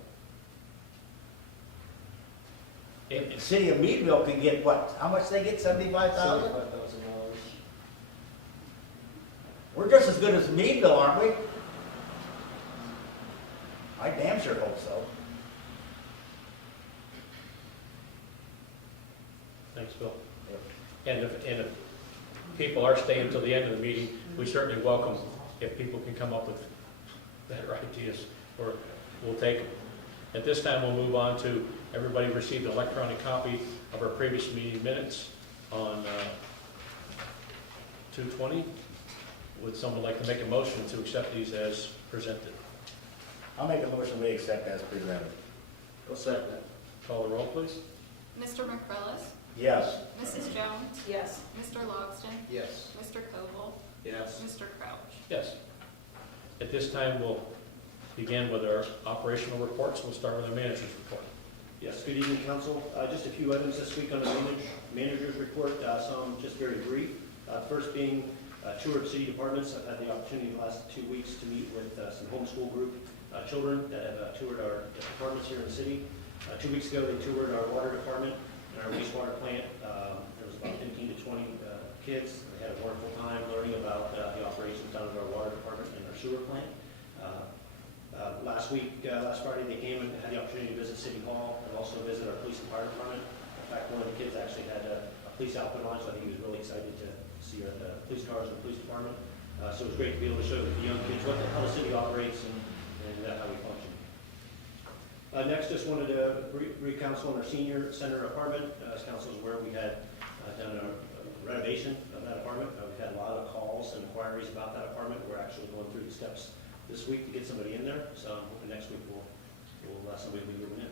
If the city of Meadville can get what? How much they get? 75,000? $75,000. We're just as good as Meadville, aren't we? I damn sure hope so. Thanks, Bill. And if people are staying until the end of the meeting, we certainly welcome if people can come up with better ideas, or we'll take them. At this time, we'll move on to, everybody received an electronic copy of our previous meeting minutes on 2/20. Would someone like to make a motion to accept these as presented? I'll make a motion we accept as presented. I'll second. Call the roll, please. Mr. McCrillis? Yes. Mrs. Jones? Yes. Mr. Logston? Yes. Mr. Koval? Yes. Mr. Crouch? Yes. At this time, we'll begin with our operational reports. We'll start with our manager's report. Yes, good evening, council. Just a few items this week on the manager's report, some just very brief. First being a tour of city departments. I've had the opportunity the last 2 weeks to meet with some homeschool group children that have toured our departments here in the city. 2 weeks ago, they toured our water department and our wastewater plant. There was about 15 to 20 kids. They had a wonderful time learning about the operations down at our water department and our sewer plant. Last Friday, they came and had the opportunity to visit City Hall and also visit our police and fire department. In fact, one of the kids actually had a police outfit on, so I think he was really excited to see the police cars in the police department. So it was great to be able to show the young kids how the city operates and how we function. Next, just wanted to brief council on our senior center apartment. As council is aware, we had done a renovation of that apartment. We've had a lot of calls and inquiries about that apartment. We're actually going through the steps this week to get somebody in there. So I'm hoping next week somebody will be moving in.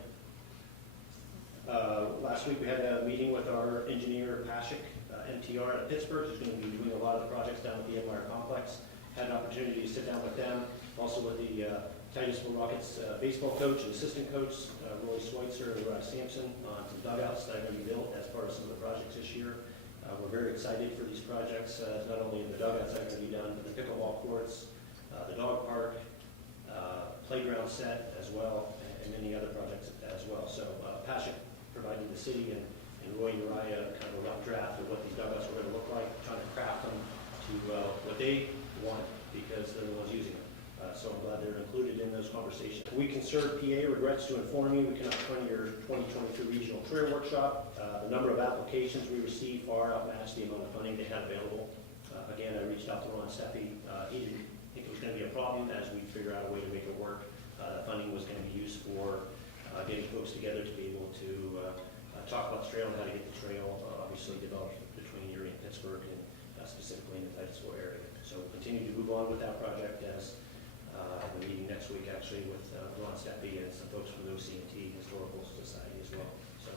Last week we had a meeting with our engineer, Pashik, MTR at Pittsburgh, who's going to be doing a lot of the projects down at the Empire Complex. Had an opportunity to sit down with them, also with the Titusville Rockets baseball coach and assistant coach, Roy Schweitzer and Rod Sampson, on some dugouts that are going to be built as part of some of the projects this year. We're very excited for these projects, not only in the dugouts that are going to be done, but the pickleball courts, the dog park, playground set as well, and many other projects as well. So Pashik providing the city and Roy Uriah kind of a rough draft of what these dugouts are going to look like, trying to craft them to what they want because they're the ones using them. So I'm glad they're included in those conversations. We Conserve PA regrets to inform you we cannot fund your 2022 regional career workshop. The number of applications we received far outmatched the amount of funding they had available. Again, I reached out to Ron Steffi. He didn't think it was going to be a problem as we figure out a way to make it work. Funding was going to be used for getting folks together to be able to talk about the trail and how to get the trail obviously developed between Erie and Pittsburgh and specifically in the Titusville area. So we'll continue to move on with that project as the meeting next week actually with Ron Steffi and some folks from the OC&T Historical Society as well. So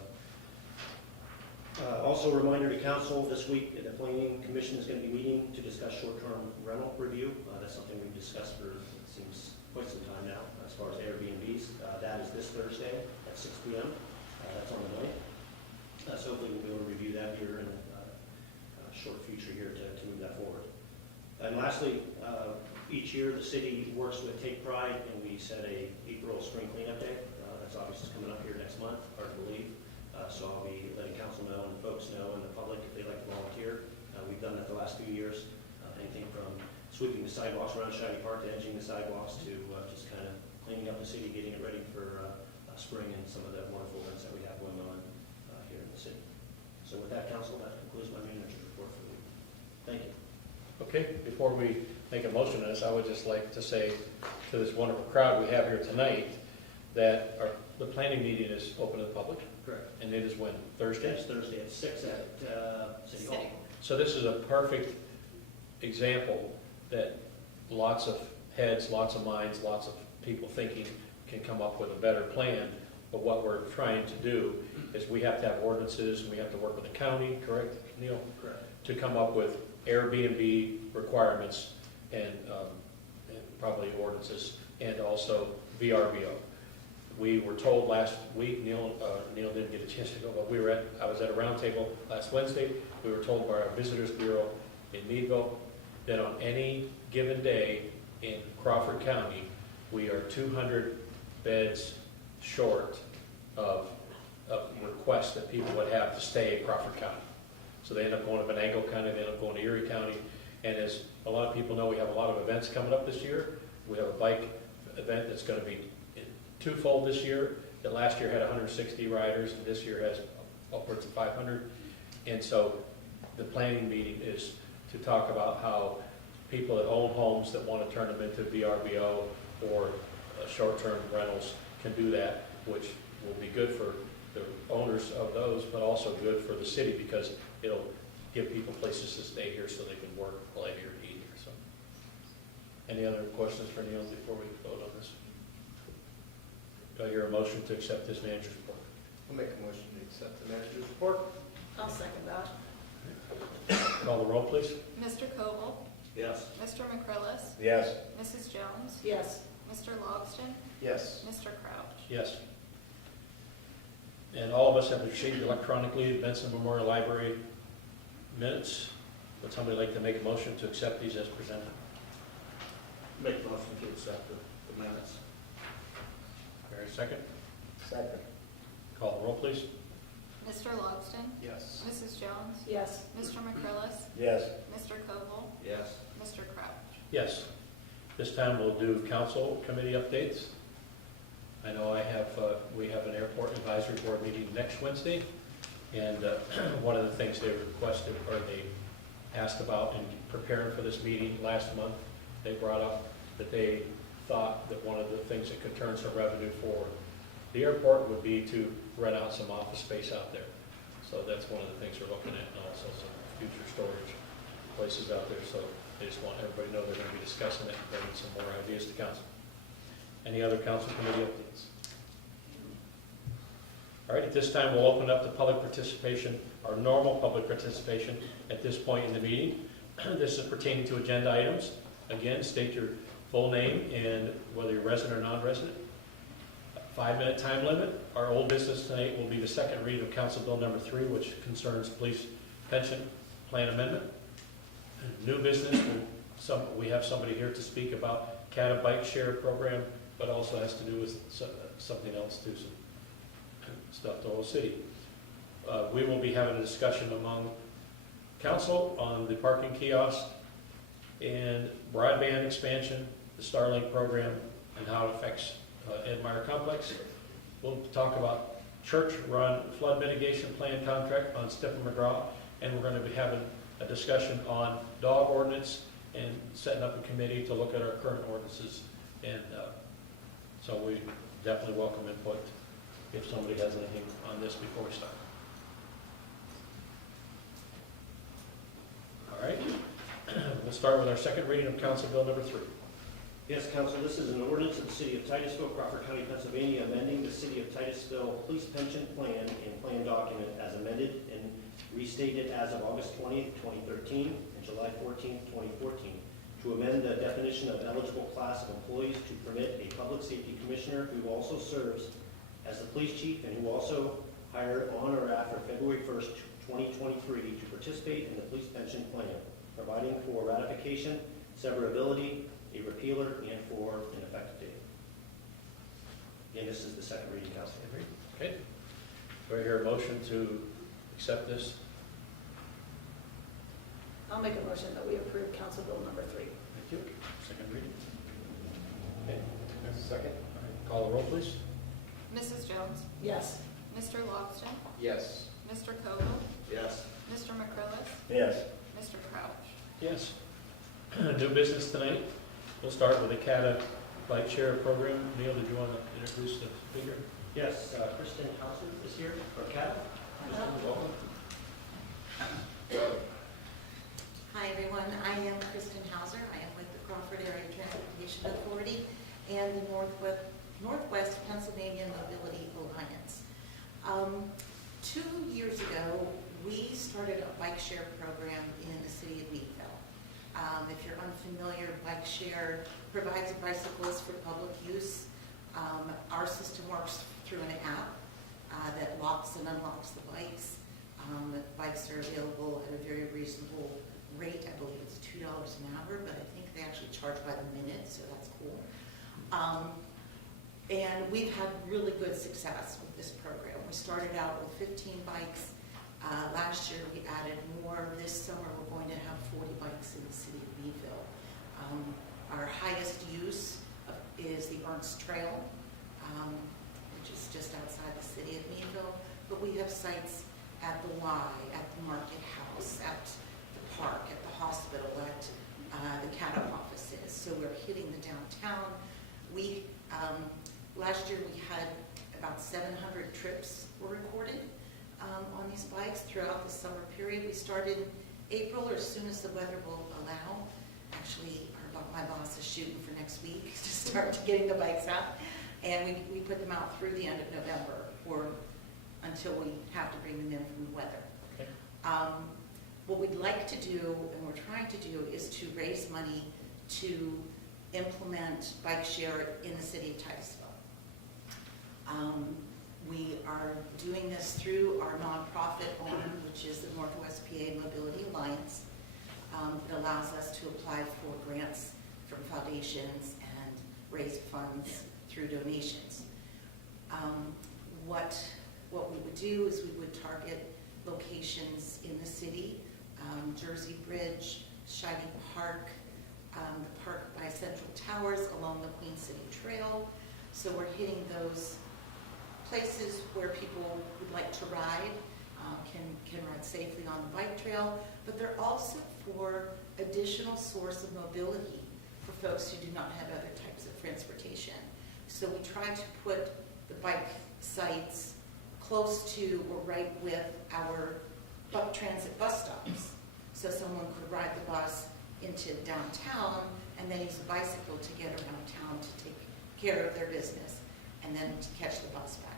also a reminder to council this week the Planning Commission is going to be meeting to discuss short-term rental review. That's something we've discussed for it seems quite some time now as far as Airbnbs. That is this Thursday at 6 p.m. That's on the 9th. So hopefully we'll be able to review that here in a short future here to move that forward. And lastly, each year the city works with Take Pride and we set a April Spring Cleanup Day. That's obviously coming up here next month, hard to believe. So I'll be letting council know and folks know and the public if they'd like to volunteer. We've done that the last few years. Anything from sweeping the sidewalks around Shady Park to edging the sidewalks to just kind of cleaning up the city, getting it ready for spring and some of the wonderful events that we have going on here in the city. So with that, council, that concludes my manager's report for the week. Thank you. Okay, before we make a motion on this, I would just like to say to this wonderful crowd we have here tonight that the planning meeting is open to the public. Correct. And it is when? Thursday? It's Thursday at 6 at City Hall. So this is a perfect example that lots of heads, lots of minds, lots of people thinking can come up with a better plan. But what we're trying to do is we have to have ordinances, and we have to work with the county, correct, Neil? Correct. To come up with Airbnb requirements and probably ordinances, and also VRBO. We were told last week, Neil didn't get a chance to go, but I was at a roundtable last Wednesday. We were told by our Visitors Bureau in Meadville that on any given day in Crawford County, we are 200 beds short of requests that people would have to stay in Crawford County. So they end up going to Venango County, they end up going to Erie County, and as a lot of people know, we have a lot of events coming up this year. We have a bike event that's going to be twofold this year, that last year had 160 riders, and this year has upwards of 500. And so the planning meeting is to talk about how people that own homes that want to turn them into VRBO or short-term rentals can do that, which will be good for the owners of those, but also good for the city because it'll give people places to stay here so they can work, play here, eat here. So, any other questions for Neil before we vote on this? Do I hear a motion to accept this manager's report? I'll make a motion to accept the manager's report. I'll second that. Call the roll, please. Mr. Koval, Yes. Mr. McCrillis, Yes. Mrs. Jones, Yes. Mr. Logston, Yes. Mr. Crouch. Yes. And all of us have received electronically the Benson Memorial Library minutes. Would somebody like to make a motion to accept these as presented? Make a motion to accept the minutes. Barry, second. Second. Call the roll, please. Mr. Logston? Yes. Mrs. Jones? Yes. Mr. McCrillis? Yes. Mr. Koval? Yes. Mr. Crouch? Yes. This time we'll do council committee updates. I know we have an airport advisory board meeting next Wednesday, and one of the things they requested, or they asked about in preparing for this meeting last month, they brought up that they thought that one of the things that could turn some revenue for the airport would be to rent out some office space out there. So that's one of the things we're looking at, and also some future storage places out there. So I just want everybody to know they're going to be discussing it and bringing some more ideas to council. Any other council committee updates? All right, at this time, we'll open up to public participation, our normal public participation at this point in the meeting. This is pertaining to agenda items. Again, state your full name and whether you're resident or non-resident. 5-minute time limit. Our old business tonight will be the second reading of Council Bill number 3, which concerns police pension plan amendment. New business, we have somebody here to speak about CATA bike share program, but also has to do with something else too, some stuff to Oil City. We will be having a discussion among council on the parking kiosk and broadband expansion, the Starlink program, and how it affects Ed Meyer Complex. We'll talk about church-run flood mitigation plan contract on Stephen McGraw, and we're going to be having a discussion on dog ordinance and setting up a committee to look at our current ordinances. And so we definitely welcome input if somebody has anything on this before we start. All right, we'll start with our second reading of Council Bill number 3. Yes, Council, this is an ordinance of the City of Titusville, Crawford County, Pennsylvania, amending the City of Titusville Police Pension Plan and Plan Document as amended and restated as of August 20th, 2013 and July 14th, 2014, to amend the definition of eligible class of employees to permit a public safety commissioner who also serves as the police chief and who also hired on or after February 1st, 2023 to participate in the police pension plan, providing for ratification, severability, a repealer, and for an effective date. Again, this is the second reading, Council. Okay. Do I hear a motion to accept this? I'll make a motion that we approve Council Bill number 3. Thank you. Second reading. Okay. Second? All right. Call the roll, please. Mrs. Jones? Yes. Mr. Logston? Yes. Mr. Koval? Yes. Mr. McCrillis? Yes. Mr. Crouch? Yes. New business tonight. We'll start with the CATA bike share program. Neil, did you want to introduce the speaker? Yes, Kristen Hauser is here, or Kat. Kristen, welcome. Hi, everyone. I am Kristen Hauser. I am with the Crawford Area Transportation Authority and the Northwest Pennsylvania Mobility Alliance. 2 years ago, we started a bike share program in the city of Meadville. If you're unfamiliar, bike share provides a bicyclist for public use. Our system works through an app that locks and unlocks the bikes. Bikes are available at a very reasonable rate. I believe it's $2 an hour, but I think they actually charge by the minute, so that's cool. And we've had really good success with this program. We started out with 15 bikes. Last year we added more. This summer we're going to have 40 bikes in the city of Meadville. Our highest use is the Ernst Trail, which is just outside the city of Meadville. But we have sites at the Y, at the Market House, at the park, at the hospital, at the CATA offices. So we're hitting the downtown. We last year we had about 700 trips were recorded on these bikes throughout the summer period. We started in April, or as soon as the weather will allow. Actually, my boss is shooting for next week to start getting the bikes out. And we put them out through the end of November, or until we have to bring them in from the weather. Okay. What we'd like to do, and we're trying to do, is to raise money to implement bike share in the city of Titusville. We are doing this through our nonprofit arm, which is the Northwest PA Mobility Alliance. It allows us to apply for grants from foundations and raise funds through donations. What we would do is we would target locations in the city, Jersey Bridge, Shivey Park, the park by Central Towers along the Queen City Trail. So we're hitting those places where people would like to ride, can ride safely on the bike trail, but they're also for additional source of mobility for folks who do not have other types of transportation. So we try to put the bike sites close to or right with our transit bus stops. So someone could ride the bus into downtown and then use a bicycle to get around town to take care of their business and then to catch the bus back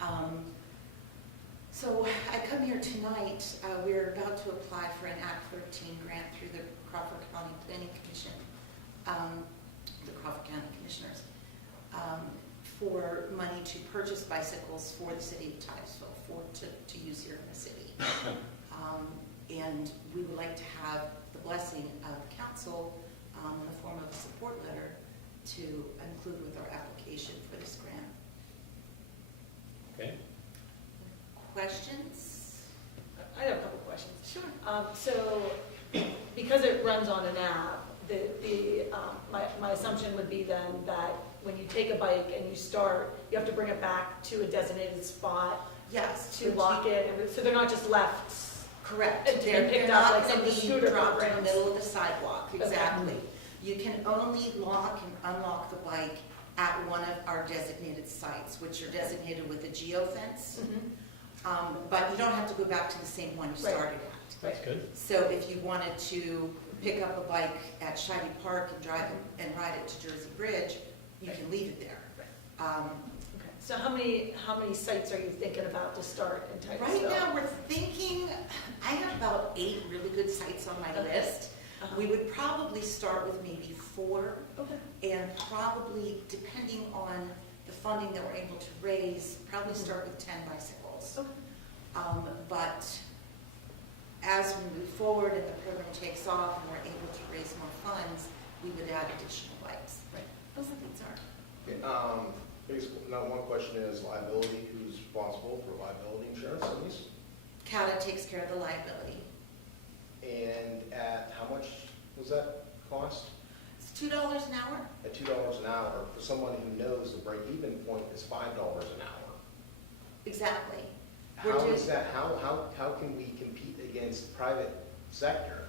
home. So I come here tonight, we're about to apply for an Act 13 grant through the Crawford County Planning Commission, the Crawford County Commissioners, for money to purchase bicycles for the city of Titusville to use here in the city. And we would like to have the blessing of the council in the form of a support letter to include with our application for this grant. Okay. Questions? I have a couple questions. Sure. So, because it runs on an app, my assumption would be then that when you take a bike and you start, you have to bring it back to a designated spot Yes. to lock it, and so they're not just left. Correct. And to be They're picked not up like going some of to the be scooter dropped in the programs. middle of the sidewalk. Exactly. You can only lock and unlock the bike at one of our designated sites, which are designated with a geofence. But you don't have to go back to the same one you Right. started at. That's good. So if you wanted to pick up a bike at Shivey Park and drive it and ride it to Jersey Bridge, you can leave it there. Okay. So how many sites are you thinking about to start in Titusville? Right now, we're thinking, I have about 8 really good sites on my Okay. list. We would probably start with maybe 4, Okay. and probably, depending on the funding that we're able to raise, probably start with 10 bicycles. Okay. But as we move forward and the program takes off and we're able to raise more funds, we would add additional bikes. Right. Those are things are. Now, one question is liability. Who's responsible for liability insurance on these? CATA takes care of the liability. And at how much was that cost? It's $2 an hour. At $2 an hour, for someone who knows the break-even point is $5 an hour. Exactly. How is that, how can we compete against private sector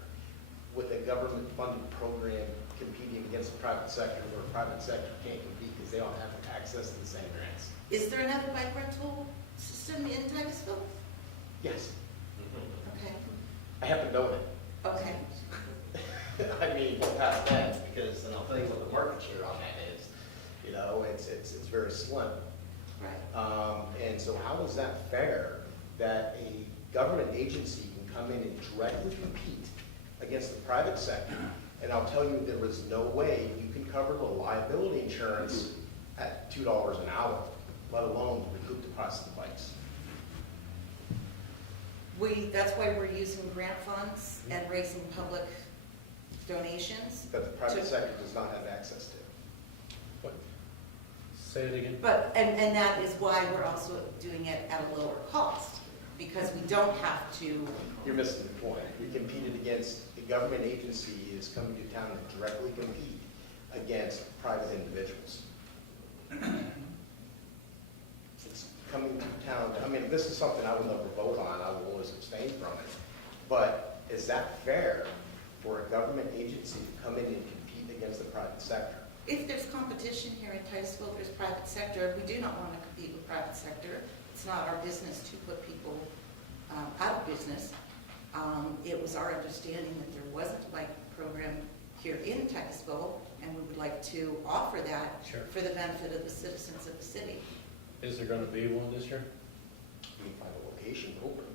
with a government-funded program competing against the private sector where private sector can't compete because they don't have access to the same grants? Is there another bike rental system in Titusville? Yes, Okay. I happen to know it. Okay. I mean, past that, because, and I'll tell you what the market share on that is. You know, it's very slim. Right. And so how is that fair that a government agency can come in and directly compete against the private sector? And I'll tell you, there is no way you can cover the liability insurance at $2 an hour, let alone recoup the cost of the bikes. That's why we're using grant funds and raising public donations. That the private sector does not have access to. What? Say it again. But, and that is why we're also doing it at a lower cost, because we don't have to. You're missing the point. We competed against, a government agency is coming to town to directly compete against private individuals. It's coming to town, I mean, this is something I will never vote on, I will always abstain from it. But is that fair for a government agency to come in and compete against the private sector? If there's competition here in Titusville, there's private sector. We do not want to compete with private sector. It's not our business to put people out of business. It was our understanding that there wasn't a bike program here in Titusville, and we would like to offer that Sure. for the benefit of the citizens of the city. Is there going to be one this year? We can find a location open.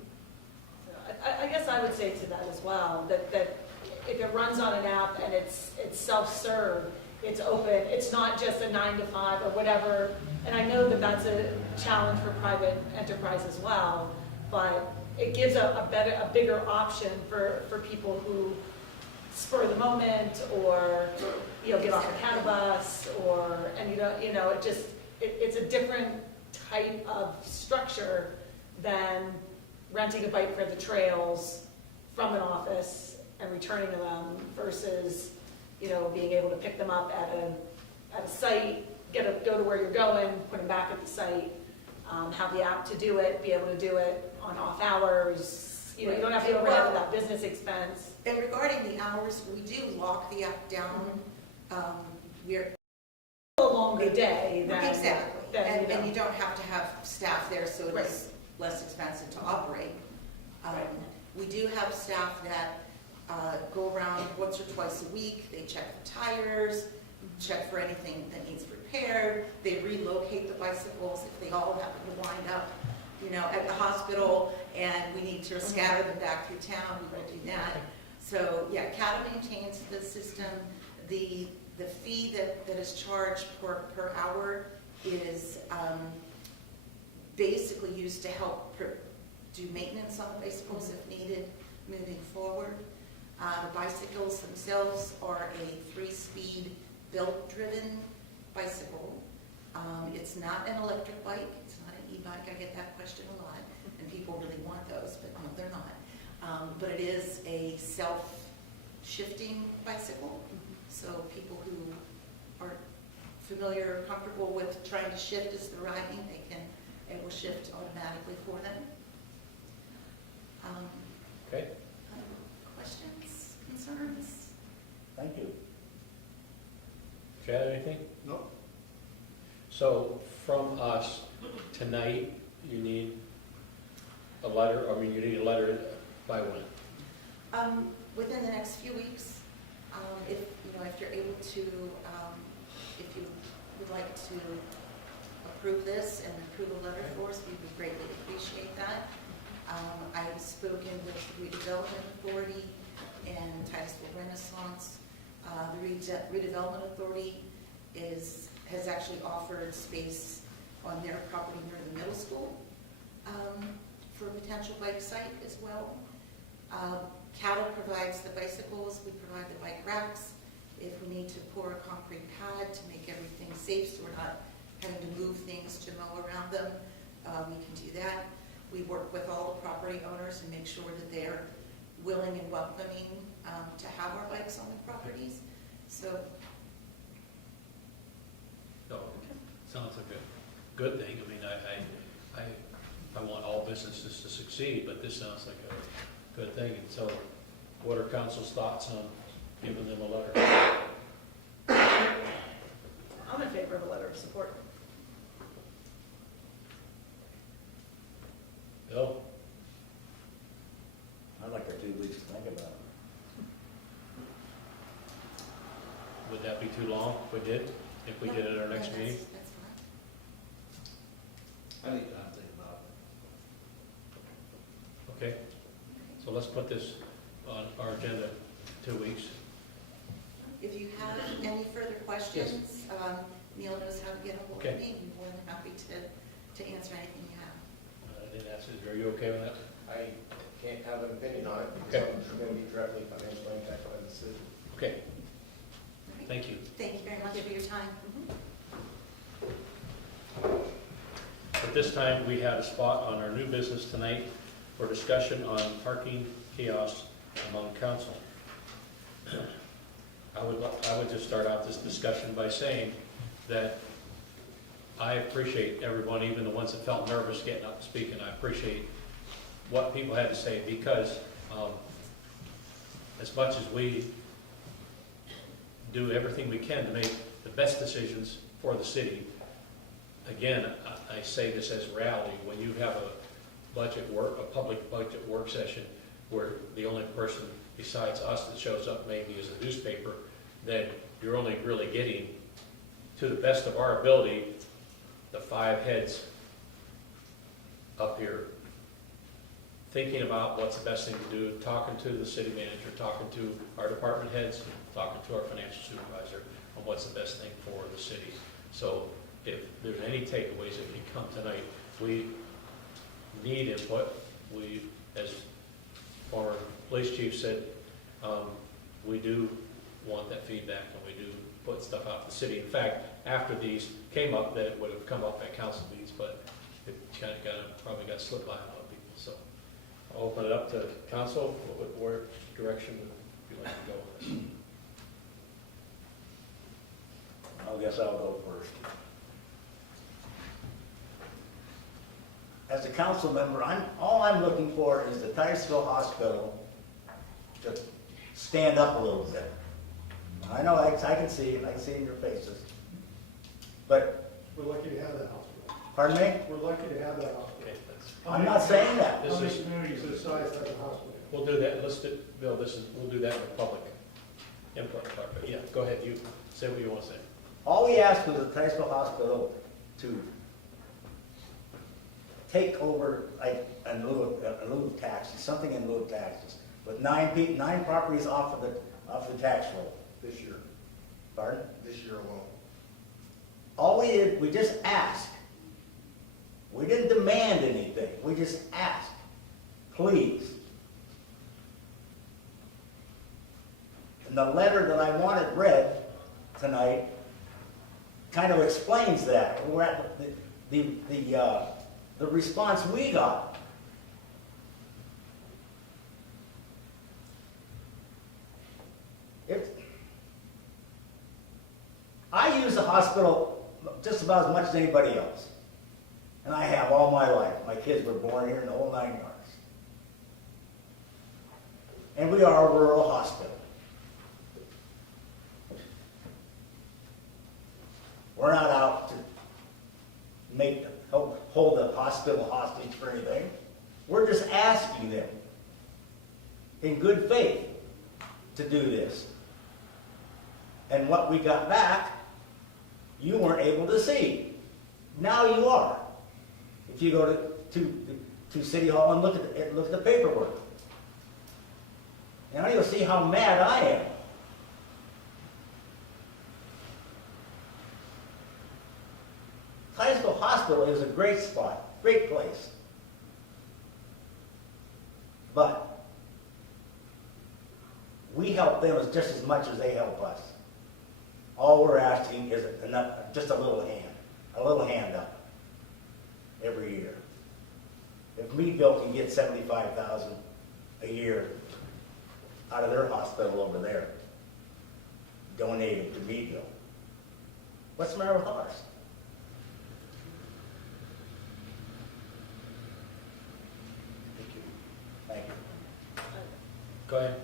I guess I would say to that as well, that if it runs on an app and it's self-serve, it's open, it's not just a 9 to 5 or whatever. And I know that that's a challenge for private enterprise as well, but it gives a bigger option for people who spur the moment, or, you know, get off a cattle bus, or, and it's a different type of structure than renting a bike for the trails from an office and returning them versus, you know, being able to pick them up at a site, go to where you're going, put them back at the site, have the app to do it, be able to do it on off hours. You know, you don't have to overhead with that business expense. And regarding the hours, we do lock the app down. We're A longer day than. Exactly, than, and you don't have to have staff there, so Right. it's less expensive to operate. Right. We do have staff that go around once or twice a week. They check the tires, check for anything that needs repaired. They relocate the bicycles if they all happen to wind up, you know, at the hospital, and we need to scatter them back through town. We will do that. So yeah, CATA maintains the system. The fee that is charged per hour is basically used to help do maintenance on the bicycles if needed moving forward. The bicycles themselves are a 3-speed belt-driven bicycle. It's not an electric bike. It's not an e-bike. I get that question a lot, and people really want those, but no, they're not. But it is a self-shifting bicycle. So people who are familiar or comfortable with trying to shift as they're riding, it will shift automatically for them. Okay, Questions, concerns? Thank you. Chad, anything? No. So from us, tonight, you need a letter, you need a letter by when? Within the next few weeks, if you're able to, if you would like to approve this and approve a letter for us, we would greatly appreciate that. I have spoken with the Redevelopment Authority and Titusville Renaissance. The Redevelopment Authority has actually offered space on their property near the middle school for a potential bike site as well. CATA provides the bicycles, we provide the bike racks. If we need to pour a concrete pad to make everything safe so we're not having to move things to mow around them, we can do that. We work with all the property owners and make sure that they're willing and welcoming to have our bikes on the properties. So. No, sounds like a good thing. I mean, I want all businesses to succeed, but this sounds like a good thing. And so what are council's thoughts on giving them a letter? I'm in favor of a letter of support. Bill? I'd like our 2 weeks to think about it. Would that be too long if we did? If we did it at our next meeting? That's fine. I need time to think about it. Okay, so let's put this on our agenda 2 weeks. If you have any further questions, Neil knows how to get a hold of me. I'm more than happy to answer anything you have. I didn't ask, are you okay with that? I can't have an opinion on it because Okay. I'm going to be directly financially impacted by the decision. Okay, All right. thank you. Thank you very much for your time. At this time, we had a spot on our new business tonight for discussion on parking kiosks among council. I would just start out this discussion by saying that I appreciate everyone, even the ones that felt nervous getting up and speaking. I appreciate what people had to say because as much as we do everything we can to make the best decisions for the city, again, I say this as reality, when you have a public budget work session where the only person besides us that shows up maybe is a newspaper, then you're only really getting, to the best of our ability, the 5 heads up here thinking about what's the best thing to do, talking to the city manager, talking to our department heads, talking to our financial supervisor, on what's the best thing for the city. So if there's any takeaways that can come tonight, we need input. We, as our police chief said, we do want that feedback, and we do put stuff out to the city. In fact, after these came up, that it would have come up at council meetings, but it kind of probably got slipped by a lot of people. So I'll open it up to council. Where direction would you like to go with this? I guess I'll go first. As a council member, all I'm looking for is the Titusville Hospital to stand up a little bit. I know, I can see it in your faces. But, We're lucky to have that hospital. pardon me? We're lucky to have that hospital. Okay, that's, I'm not saying that. this How many is, communities this size have a hospital? we'll do that. Let's do, Bill, we'll do that in the public input part. But yeah, go ahead. You say what you want to say. All we asked was the Titusville Hospital to take over, like, in lieu of taxes, something in lieu of taxes, with 9 properties off the tax roll. This year, Pardon? this year alone. All we did, we just asked. We didn't demand anything. We just asked. Please. And the letter that I wanted read tonight kind of explains that. We're at the response we got. I use the hospital just about as much as anybody else. And I have all my life. My kids were born here in the whole 9 yards. And we are a rural hospital. We're not out to hold the hospital hostage for anything. We're just asking them, in good faith, to do this. And what we got back, you weren't able to see. Now you are. If you go to City Hall and look at the paperwork. Now you'll see how mad I am. Titusville Hospital is a great spot, great place. But we help them just as much as they help us. All we're asking is just a little hand up every year. If Meadville can get $75,000 a year out of their hospital over there, donated to Meadville, what's the matter with ours? Thank you. Go ahead.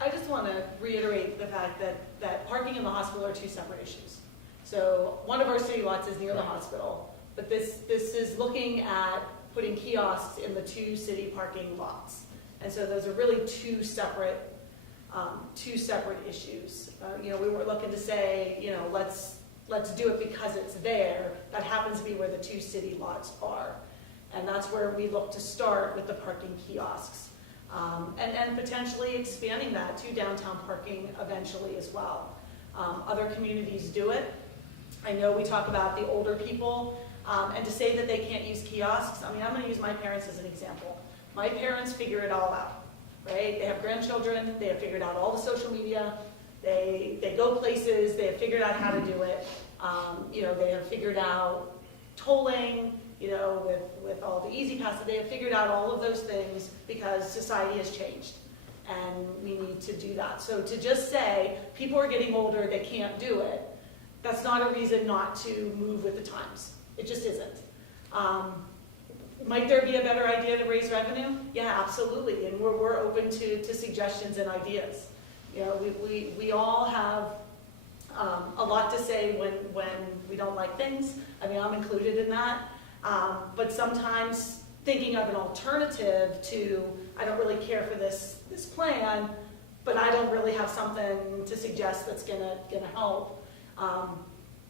I just want to reiterate the fact that parking and the hospital are two separate issues. So one of our city lots is near the hospital, but this is looking at putting kiosks in the 2 city parking lots. And so those are really two separate issues. We were looking to say, let's do it because it's there. That happens to be where the 2 city lots are. And that's where we look to start with the parking kiosks. And potentially expanding that to downtown parking eventually as well. Other communities do it. I know we talk about the older people, and to say that they can't use kiosks, I'm going to use my parents as an example. My parents figure it all out, right? They have grandchildren, they have figured out all the social media, they go places, they have figured out how to do it. They have figured out tolling, with all the easy passes, they have figured out all of those things because society has changed. And we need to do that. So to just say, people are getting older, they can't do it, that's not a reason not to move with the times. It just isn't. Might there be a better idea to raise revenue? Yeah, absolutely. And we're open to suggestions and ideas. We all have a lot to say when we don't like things. I'm included in that. But sometimes thinking of an alternative to, I don't really care for this plan, but I don't really have something to suggest that's gonna help.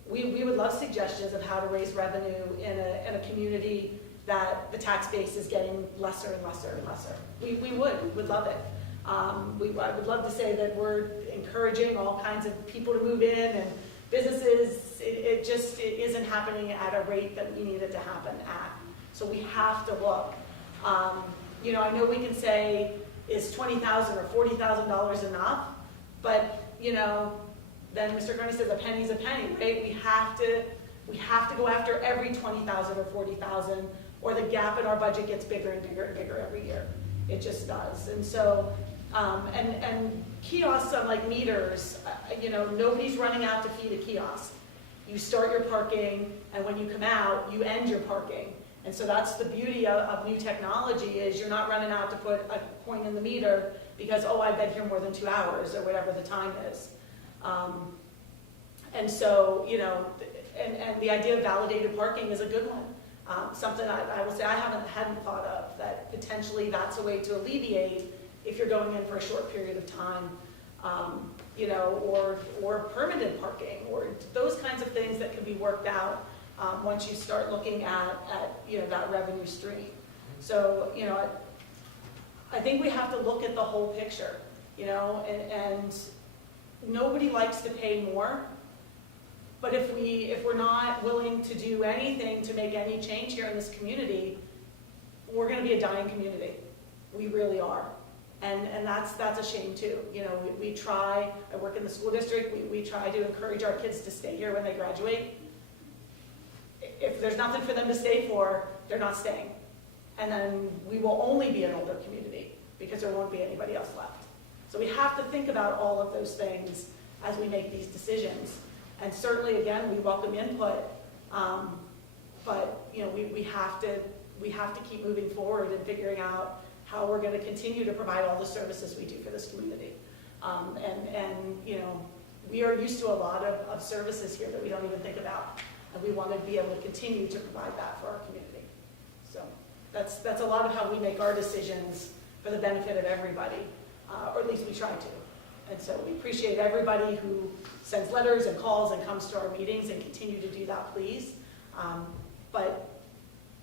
We would love suggestions of how to raise revenue in a community that the tax base is getting lesser and lesser and lesser. We would love it. I would love to say that we're encouraging all kinds of people to move in and businesses, it isn't happening at a rate that we need it to happen at. So we have to look. You know, I know we can say, is $20,000 or $40,000 enough? But, you know, then Mr. Carney says a penny's a penny, right? We have to go after every $20,000 or $40,000, or the gap in our budget gets bigger and bigger and bigger every year. It just does. And so, and kiosks, unlike meters, you know, nobody's running out to feed a kiosk. You start your parking, and when you come out, you end your parking. And so that's the beauty of new technology, is you're not running out to put a coin in the meter because, oh, I've been here more than 2 hours, or whatever the time is. And so, you know, and the idea of validated parking is a good one. Something I will say I hadn't thought of, that potentially that's a way to alleviate if you're going in for a short period of time, you know, or permanent parking, or those kinds of things that can be worked out once you start looking at you know, that revenue stream. So, you know, I think we have to look at the whole picture, you know, and nobody likes to pay more. But if we're not willing to do anything to make any change here in this community, we're going to be a dying community. We really are. And that's a shame too. You know, we try, I work in the school district, we try to encourage our kids to stay here when they graduate. If there's nothing for them to stay for, they're not staying. And then we will only be an older community because there won't be anybody else left. So we have to think about all of those things as we make these decisions. And certainly, again, we welcome input, but you know, we have to keep moving forward and figuring out how we're going to continue to provide all the services we do for this community. And you know, we are used to a lot of services here that we don't even think about, and we want to be able to continue to provide that for our community. So that's a lot of how we make our decisions for the benefit of everybody, or at least we try to. And so we appreciate everybody who sends letters and calls and comes to our meetings, and continue to do that, please. But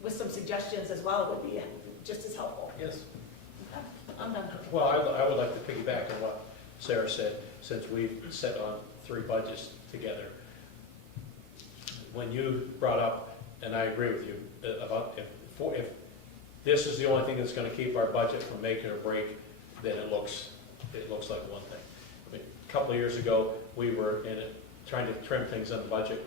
with some suggestions as well would be just as helpful. Yes. I'm done. Well, I would like to piggyback on what Sarah said, since we've set on 3 budgets together. When you brought up, and I agree with you, about if this is the only thing that's going to keep our budget from making or break, then it looks like one thing. I mean, a couple of years ago, we were trying to trim things on the budget,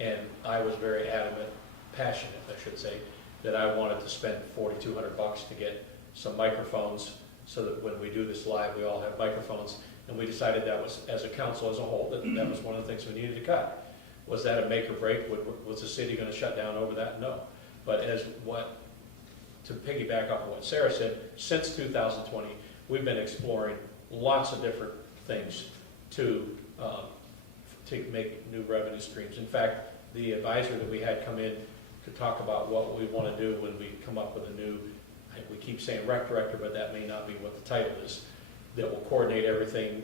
and I was very adamant, passionate, I should say, that I wanted to spend $4,200 to get some microphones, so that when we do this live, we all have microphones. And we decided that was, as a council as a whole, that was one of the things we needed to cut. Was that a make or break? Was the city going to shut down over that? No. But to piggyback off of what Sarah said, since 2020, we've been exploring lots of different things to make new revenue streams. In fact, the advisor that we had come in to talk about what we want to do when we come up with a new, we keep saying rec director, but that may not be what the title is, that will coordinate everything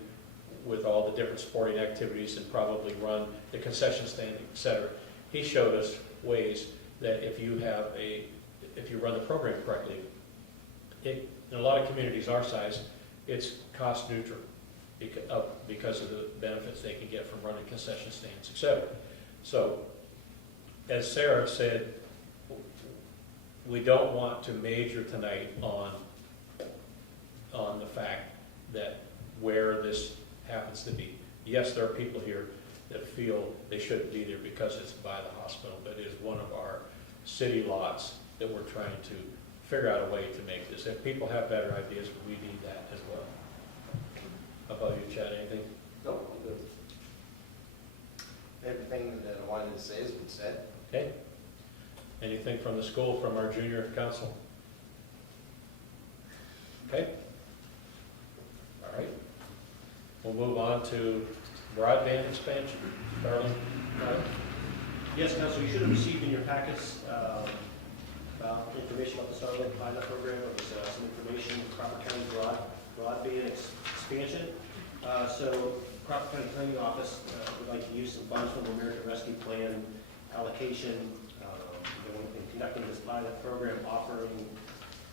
with all the different sporting activities and probably run the concession stand, et cetera. He showed us ways that if you run the program correctly, in a lot of communities our size, it's cost neutral because of the benefits they can get from running concession stands, et cetera. So, as Sarah said, we don't want to major tonight on the fact that where this happens to be. Yes, there are people here that feel they shouldn't be there because it's by the hospital, but it is one of our city lots that we're trying to figure out a way to make this. If people have better ideas, we need that as well. How about you, Chad, anything? Nope, I'm good. Everything that I wanted to say has been said. Okay. Anything from the school, from our junior council? Okay. All right. We'll move on to broadband expansion. Darling? Yes, Council, you should have received in your packets about information about the Starlink pilot program. There was some information, Crawford County broadband expansion. So Crawford County Planning Office would like to use some funds from the American Rescue Plan allocation in conducting this pilot program, offering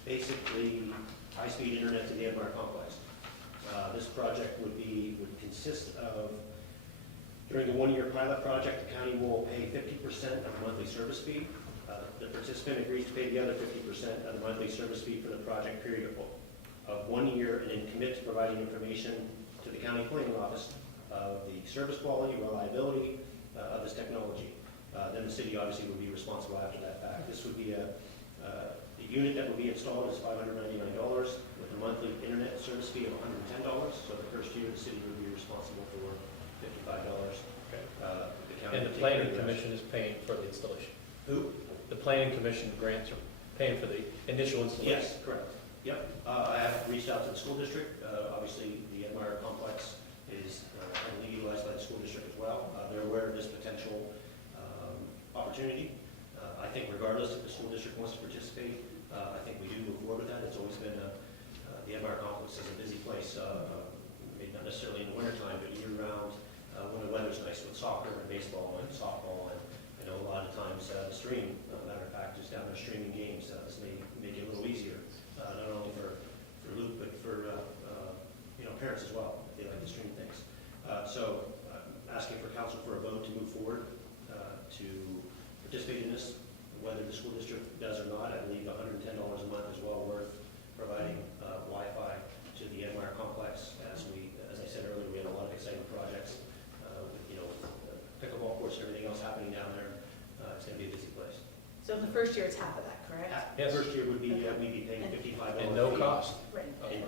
basically high-speed internet to the Edmar complex. This project would consist of During the one-year pilot project, the county will pay 50% of the monthly service fee. The participant agrees to pay the other 50% of the monthly service fee for the project period of 1 year, and then commit to providing information to the county planning office of the service quality, reliability of this technology. Then the city obviously would be responsible after that fact. This would be the unit that would be installed is $599 with a monthly internet service fee of $110. So the first year, the city would be responsible for $55. The county And the would take planning care of the rest. commission is paying for the installation. Who? The planning commission grants are paying for the initial installation. Yes, correct. Yep. I have reached out to the school district. Obviously, the Ed Meyer complex is heavily utilized by the school district as well. They're aware of this potential opportunity. I think regardless if the school district wants to participate, I think we do move forward with that. It's always been, the Ed Meyer complex is a busy place, maybe not necessarily in the wintertime, but year-round, when the weather's nice with soccer and baseball and softball. And I know a lot of times stream, matter of fact, just down there streaming games. This may make it a little easier, not only for Luke, but for parents as well, if they like to stream things. So asking for council for a vote to move forward to participate in this, whether the school district does or not. I believe $110 a month is well worth providing Wi-Fi to the Ed Meyer complex. As I said earlier, we have a lot of exciting projects with pickleball courts and everything else happening down there. It's going to be a busy place. So in the first year, it's half of that, correct? Yes. First year would be, we'd be paying $55. And no fee. cost. Right. And-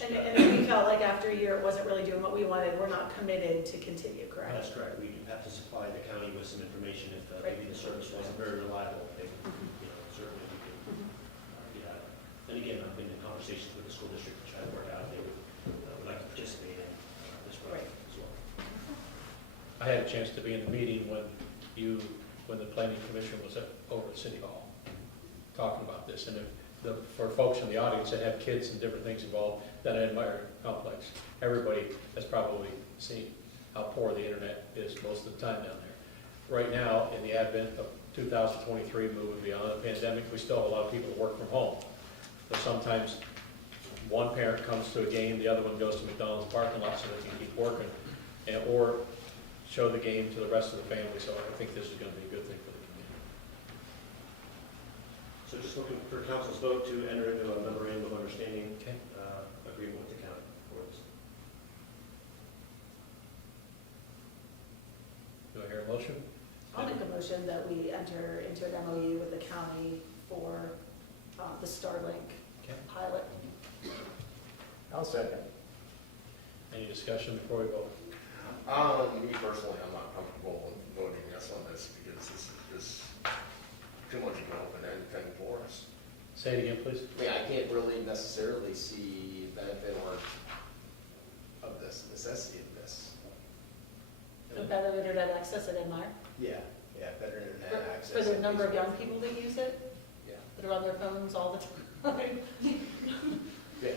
And if we felt like after a year it wasn't really doing what we wanted, we're not committed to continue, correct? That's correct. We have to supply the county with some information if Right. maybe the service wasn't very reliable. Certainly we can get at it. And again, I've been in conversations with the school district to try to work out if they would like to participate in this project as well. I had a chance to be in the meeting when the planning commission was over at City Hall, talking about this. And for folks in the audience that have kids and different things involved, that Ed Meyer complex, everybody has probably seen how poor the internet is most of the time down there. Right now, in the advent of 2023, moving beyond the pandemic, we still have a lot of people that work from home. So sometimes one parent comes to a game, the other one goes to McDonald's parking lot so they can keep working, or show the game to the rest of the family. So I think this is going to be a good thing for the community. So just looking for council's vote to enter into a memorandum of understanding Okay. agreement with the county for this. Do I hear a motion? I'll make a motion that we enter into an MOU with the county for the Starlink Okay. pilot. I'll second. Any discussion before we vote? Me personally, I'm not comfortable with voting yes on this because this is just too much of an open-ended thing for us. Say it again, please. I mean, I can't really necessarily see benefit or of this, necessity of this. The better internet access at Ed Meyer. Yeah, better internet access. For the number of young people that use it, Yeah. that are on their phones all the time. Yeah.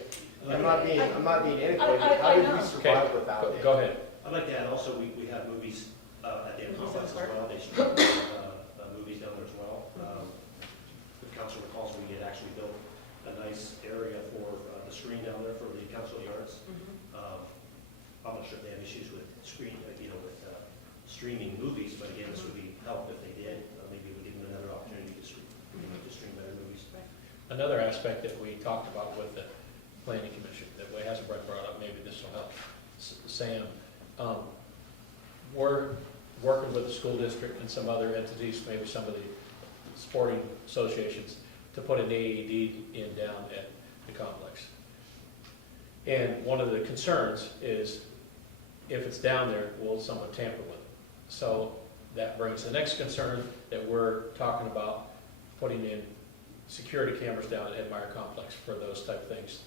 I'm not being antiquated. I How did know. we survive Okay, without it? go ahead. I'd like to add also, we have movies at the Movies complex in as the well. They stream movies down there as well. The council recalls we had actually built a nice area for the screen down there for the Council of the Arts. I'm not sure if they have issues with streaming movies, but again, this would be help if they did. Maybe we give them another opportunity to stream better movies. Another aspect that we talked about with the planning commission that hasn't been brought up, maybe this will help Sam. We're working with the school district and some other entities, maybe some of the sporting associations, to put an AED in down at the complex. And one of the concerns is if it's down there, will someone tamper with it? So that brings the next concern that we're talking about, putting in security cameras down at Ed Meyer complex for those type of things,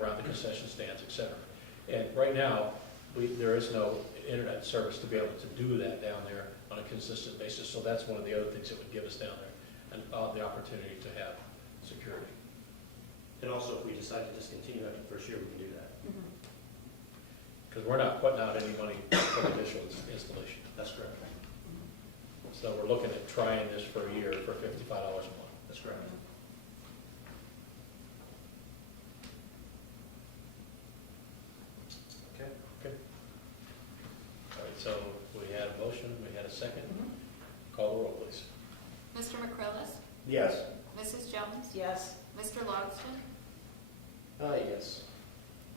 around the concession stands, et cetera. And right now, there is no internet service to be able to do that down there on a consistent basis. So that's one of the other things that would give us down there, and the opportunity to have security. And also, if we decide to discontinue after the first year, we can do that. Because we're not putting out any money for the initial installation. That's correct. So we're looking at trying this for a year for $55 a month. That's correct. Okay. All right, so we second? Call the roll, please. Mr. McCrillis? Yes. Mrs. Jones? Yes. Mr. Logston? Yes.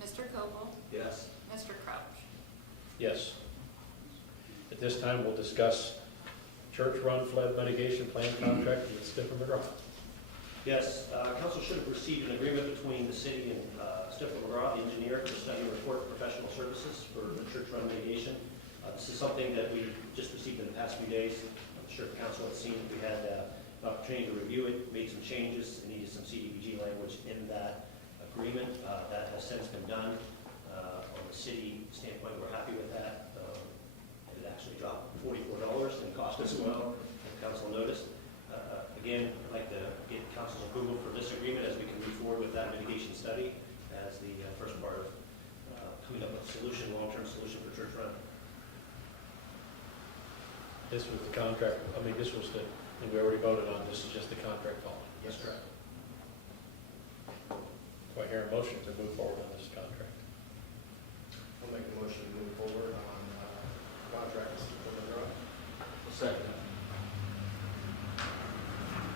Mr. Koval? Yes. Mr. Crouch? Yes. At this time, we'll discuss church-run flood mitigation plan contract with Stifler McGraw. Yes, council should have received an agreement between the city and Stifler McGraw, the engineer, to study and report professional services for the church run mitigation. This is something that we just received in the past few days. I'm sure the council had seen it. We had an opportunity to review it, made some changes, and needed some CDBG language in that agreement. That has since been done. On the city standpoint, we're happy with that. It actually dropped $44 in cost as well, the council noticed. Again, I'd like to get council's approval for this agreement as we can move forward with that mitigation study as the first part of coming up with a solution, long-term solution for church run. This was the contract, I mean, this was the, we already voted on, this is just the contract following. Yes, correct. Do I hear a motion to move forward on this contract? I'll make a motion to move forward on contracts for the drug. Second.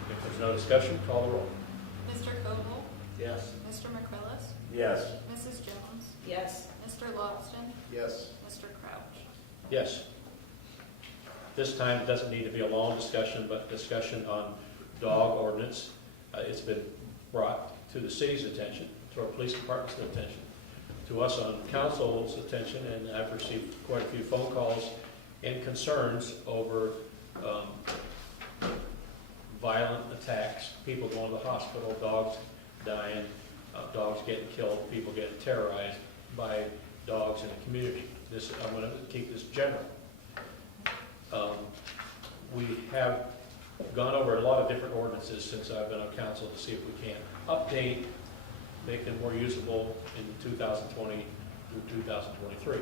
If there's no discussion, call the roll. Mr. Koval? Yes. Mr. McCrillis? Yes. Mrs. Jones? Yes. Mr. Logston? Yes. Mr. Crouch? Yes. This time, it doesn't need to be a long discussion, but discussion on dog ordinance. It's been brought to the city's attention, to our police department's attention, to us on council's attention, and I've received quite a few phone calls and concerns over violent attacks, people going to the hospital, dogs dying, dogs getting killed, people getting terrorized by dogs in the community. This, I'm going to keep this general. We have gone over a lot of different ordinances since I've been on council to see if we can update, make them more usable in 2020 through 2023.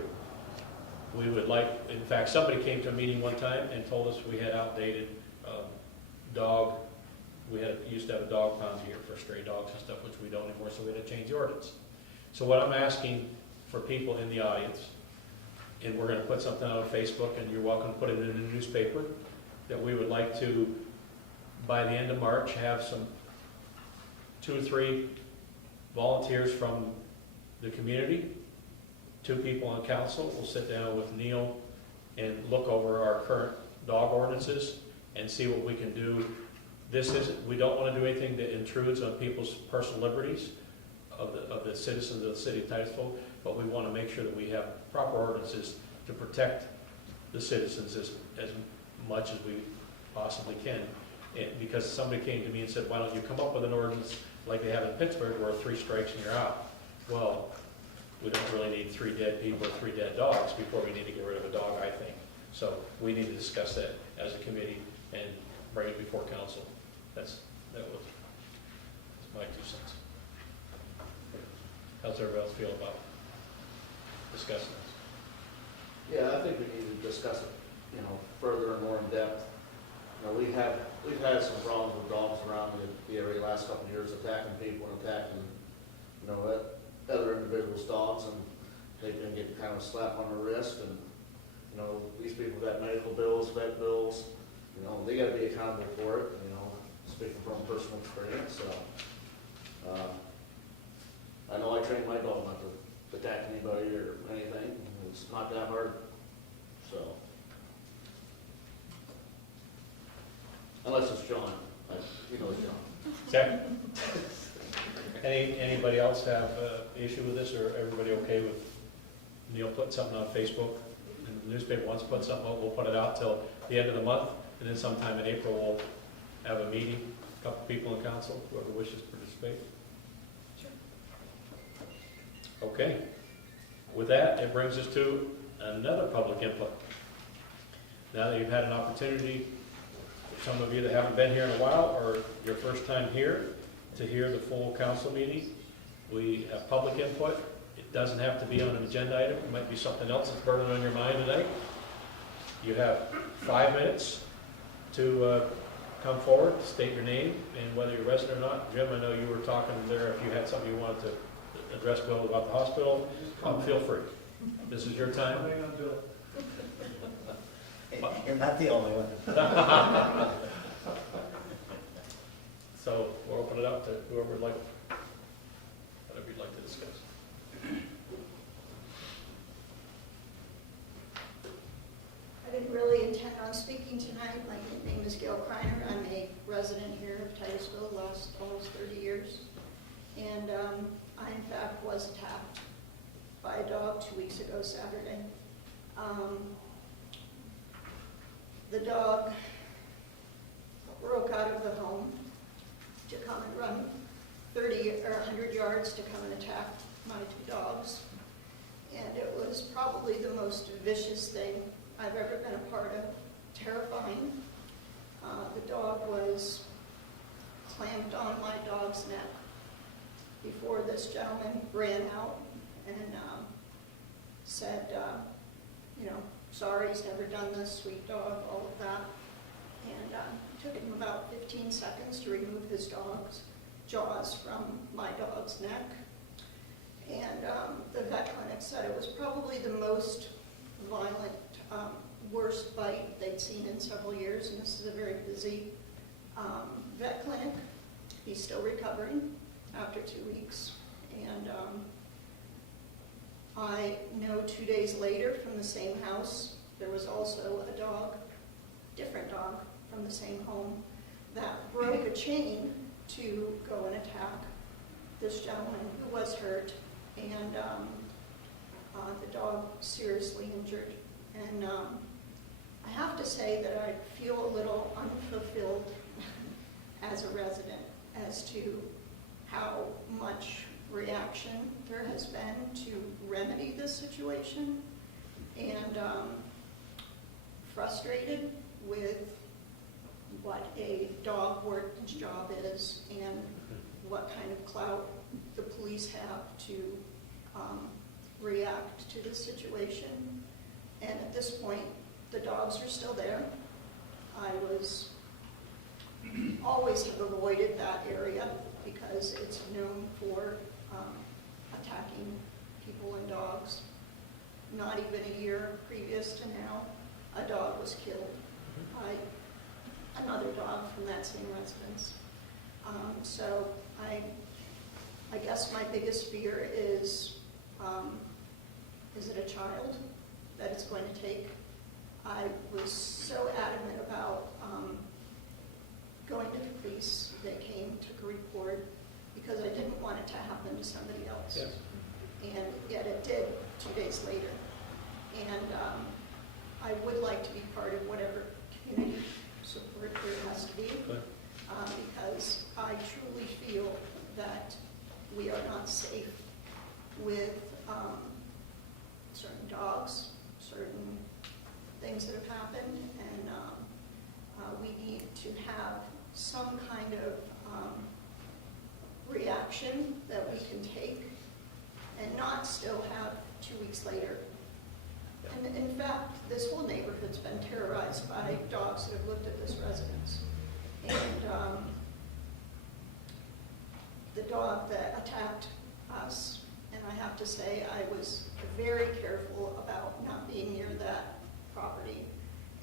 We would like, in fact, somebody came to a meeting one time and told us we had outdated dog, used to have a dog pound here for stray dogs and stuff, which we don't anymore, so we had to change the ordinance. So what I'm asking for people in the audience, and we're going to put something out on Facebook, and you're welcome to put it in the newspaper, that we would like to, by the end of March, have some 2 or 3 volunteers from the community, 2 people on council. We'll sit down with Neil and look over our current dog ordinances and see what we can do. We don't want to do anything that intrudes on people's personal liberties of the citizens of the city of Titusville, but we want to make sure that we have proper ordinances to protect the citizens as much as we possibly can. And because somebody came to me and said, why don't you come up with an ordinance like they have in Pittsburgh where 3 strikes and you're out? Well, we don't really need 3 dead people or 3 dead dogs before we need to get rid of a dog, I think. So we need to discuss that as a committee and bring it before council. That's my 2 cents. How's everybody else feel about discussing this? Yeah, I think we need to discuss it, further and more in depth. We've had some problems with dogs around the area the last couple of years, attacking people and attacking, other individuals' dogs, and they've been getting kind of a slap on the wrist, and, these people got medical bills, vet bills, they gotta be accountable for it, speaking from personal experience, so. I know I trained my dog not to attack anybody or anything. It's not that hard, so. Unless it's John, it's John. Second. Anybody else have an issue with this, or everybody okay with Neil putting something on Facebook? And the newspaper wants to put something out, we'll put it out till the end of the month, and then sometime in April, we'll have a meeting, a couple people in council, whoever wishes to participate. Okay. With that, it brings us to another public input. Now that you've had an opportunity, for some of you that haven't been here in a while, or your first time here, to hear the full council meeting, we have public input. It doesn't have to be on an agenda item. It might be something else that's burning on your mind tonight. You have 5 minutes to come forward, state your name, and whether you're a resident or not. Jim, I know you were talking there, if you had something you wanted to address Bill about the hospital, feel free. This is your time. You're not the only one. So we'll open it up to whoever would like, whatever you'd like to discuss. I didn't really intend on speaking tonight. My name is Gail Kreiner. I'm a resident here of Titusville the last almost 30 years. And I, in fact, was attacked by a dog 2 weeks ago Saturday. The dog broke out of the home to come and run 30 or 100 yards to come and attack my two dogs. And it was probably the most vicious thing I've ever been a part of. Terrifying. The dog was clamped on my dog's neck before this gentleman ran out and said, sorry, he's never done this, sweet dog, all of that. And it took him about 15 seconds to remove his dog's jaws from my dog's neck. And the vet clinic said it was probably the most violent, worst bite they'd seen in several years, and this is a very busy vet clinic. He's still recovering after 2 weeks. And I know 2 days later from the same house, there was also a dog, different dog from the same home, that broke a chain to go and attack this gentleman who was hurt, and the dog seriously injured. And I have to say that I feel a little unfulfilled as a resident as to how much reaction there has been to remedy this situation, and frustrated with what a dog warden's job is and what kind of clout the police have to react to the situation. And at this point, the dogs are still there. I always have avoided that area because it's known for attacking people and dogs. Not even a year previous to now, a dog was killed by another dog from that same residence. So I guess my biggest fear is it a child that it's going to take? I was so adamant about going to the police. They came, took a report, because I didn't want it to happen to somebody else. Yes. And yet it did 2 days later. And I would like to be part of whatever community support there has to be, because I truly feel that we are not safe with certain dogs, certain things that have happened, and we need to have some kind of reaction that we can take and not still have 2 weeks later. And in fact, this whole neighborhood's been terrorized by dogs that have lived at this residence. And the dog that attacked us, and I have to say I was very careful about not being near that property,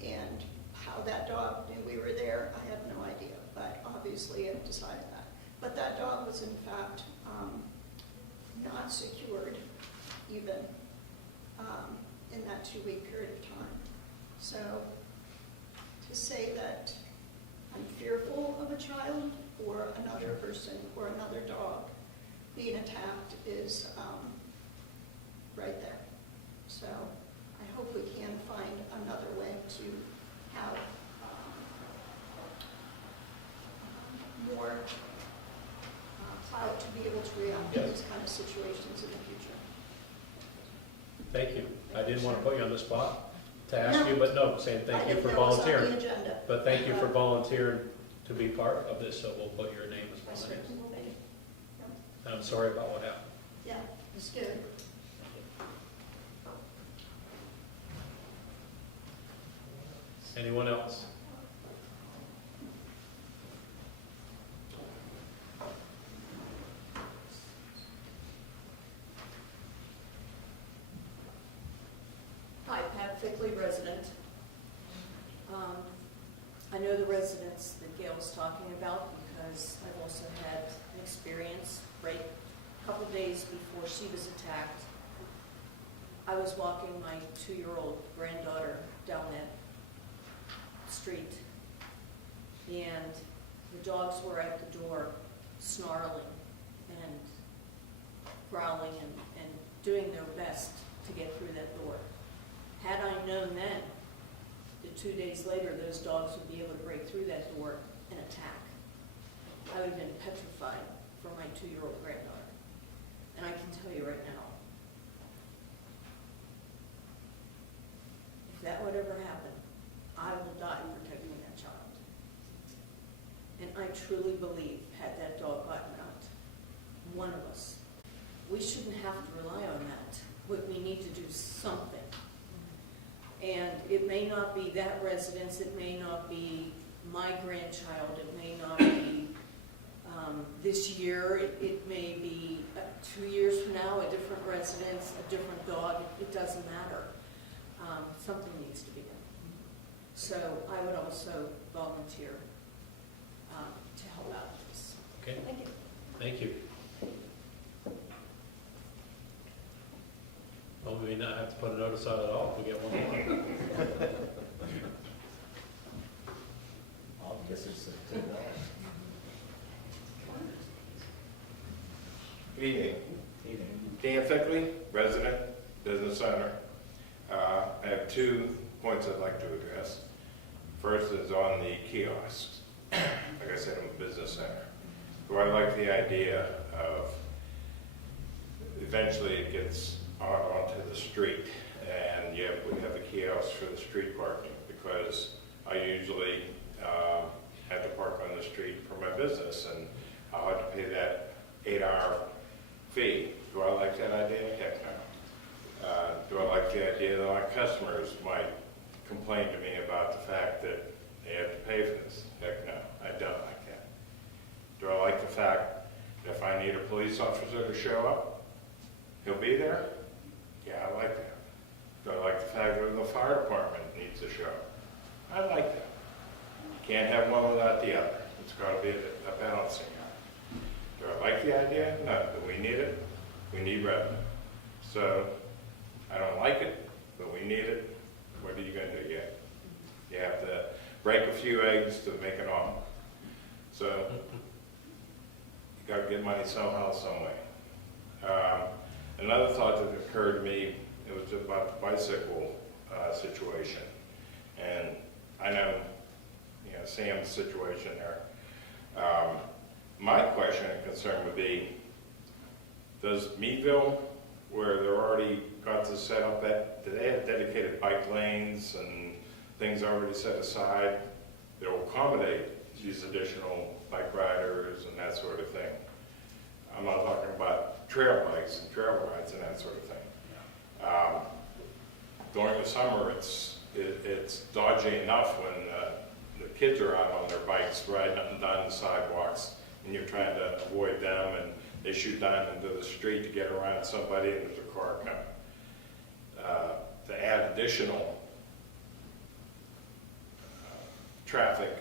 and how that dog knew we were there, I have no idea, but obviously I've decided that. But that dog was in fact not secured even in that 2 week period of time. So to say that I'm fearful of a child or another person or another dog being attacked is right there. So I hope we can find another way to have more clout to be able to react to these kind of situations in the future. Thank you. I didn't want to put you on the spot to ask you, but no, saying thank you for I didn't know it was on volunteering. the agenda. But thank you for volunteering to be part of this, so we'll put your name as I one of certainly it. will be. And I'm sorry about what happened. Yeah, it's good. Anyone else? Hi, Pat Fickley, resident. I know the residents that Gail's talking about because I've also had an experience right a couple days before she was attacked. I was walking my 2-year-old granddaughter down that street, and the dogs were at the door snarling and growling and doing their best to get through that door. Had I known then that 2 days later those dogs would be able to break through that door and attack, I would have been petrified for my 2-year-old granddaughter. And I can tell you right now, if that would ever happen, I will die protecting that child. And I truly believe, had that dog gotten out, one of us, we shouldn't have to rely on that. We need to do something. And it may not be that residence, it may not be my grandchild, it may not be this year, it may be 2 years from now, a different residence, a different dog, it doesn't matter. Something needs to be done. So I would also volunteer to help out with this. Okay, Thank you. thank you. Well, we may not have to put a notice out at all if we get one more. I'll guess it's $2. Good evening. Dan Fickley, resident, business owner. I have 2 points I'd like to address. First is on the kiosks. Like I said, I'm a business owner. So I like the idea of eventually it gets onto the street, and we have the kiosks for the street parking, because I usually have to park on the street for my business, and I'll have to pay that 8-hour fee. Do I like that idea? Heck no. Do I like the idea that my customers might complain to me about the fact that they have to pay for this? Heck no, I don't like that. Do I like the fact that if I need a police officer to show up, he'll be there? Yeah, I like that. Do I like the fact that the fire department needs to show up? I like that. You can't have one without the other. It's got to be a balancing act. Do I like the idea? No. Do we need it? We need revenue. So I don't like it, but we need it. What are you going to do? You have to break a few eggs to make an omelet. So you got to get money somehow, some way. Another thought that occurred to me, it was about the bicycle situation. And I know, Sam's situation there. My question and concern would be, does Meadville, where they're already got this set up, do they have dedicated bike lanes and things already set aside that will accommodate these additional bike riders and that sort of thing? I'm not talking about trail bikes and trail rides and that sort of thing. During the summer, it's dodgy enough when the kids are out on their bikes riding up and down the sidewalks, and you're trying to avoid them, and they shoot down into the street to get around somebody, and there's a car coming. To add additional traffic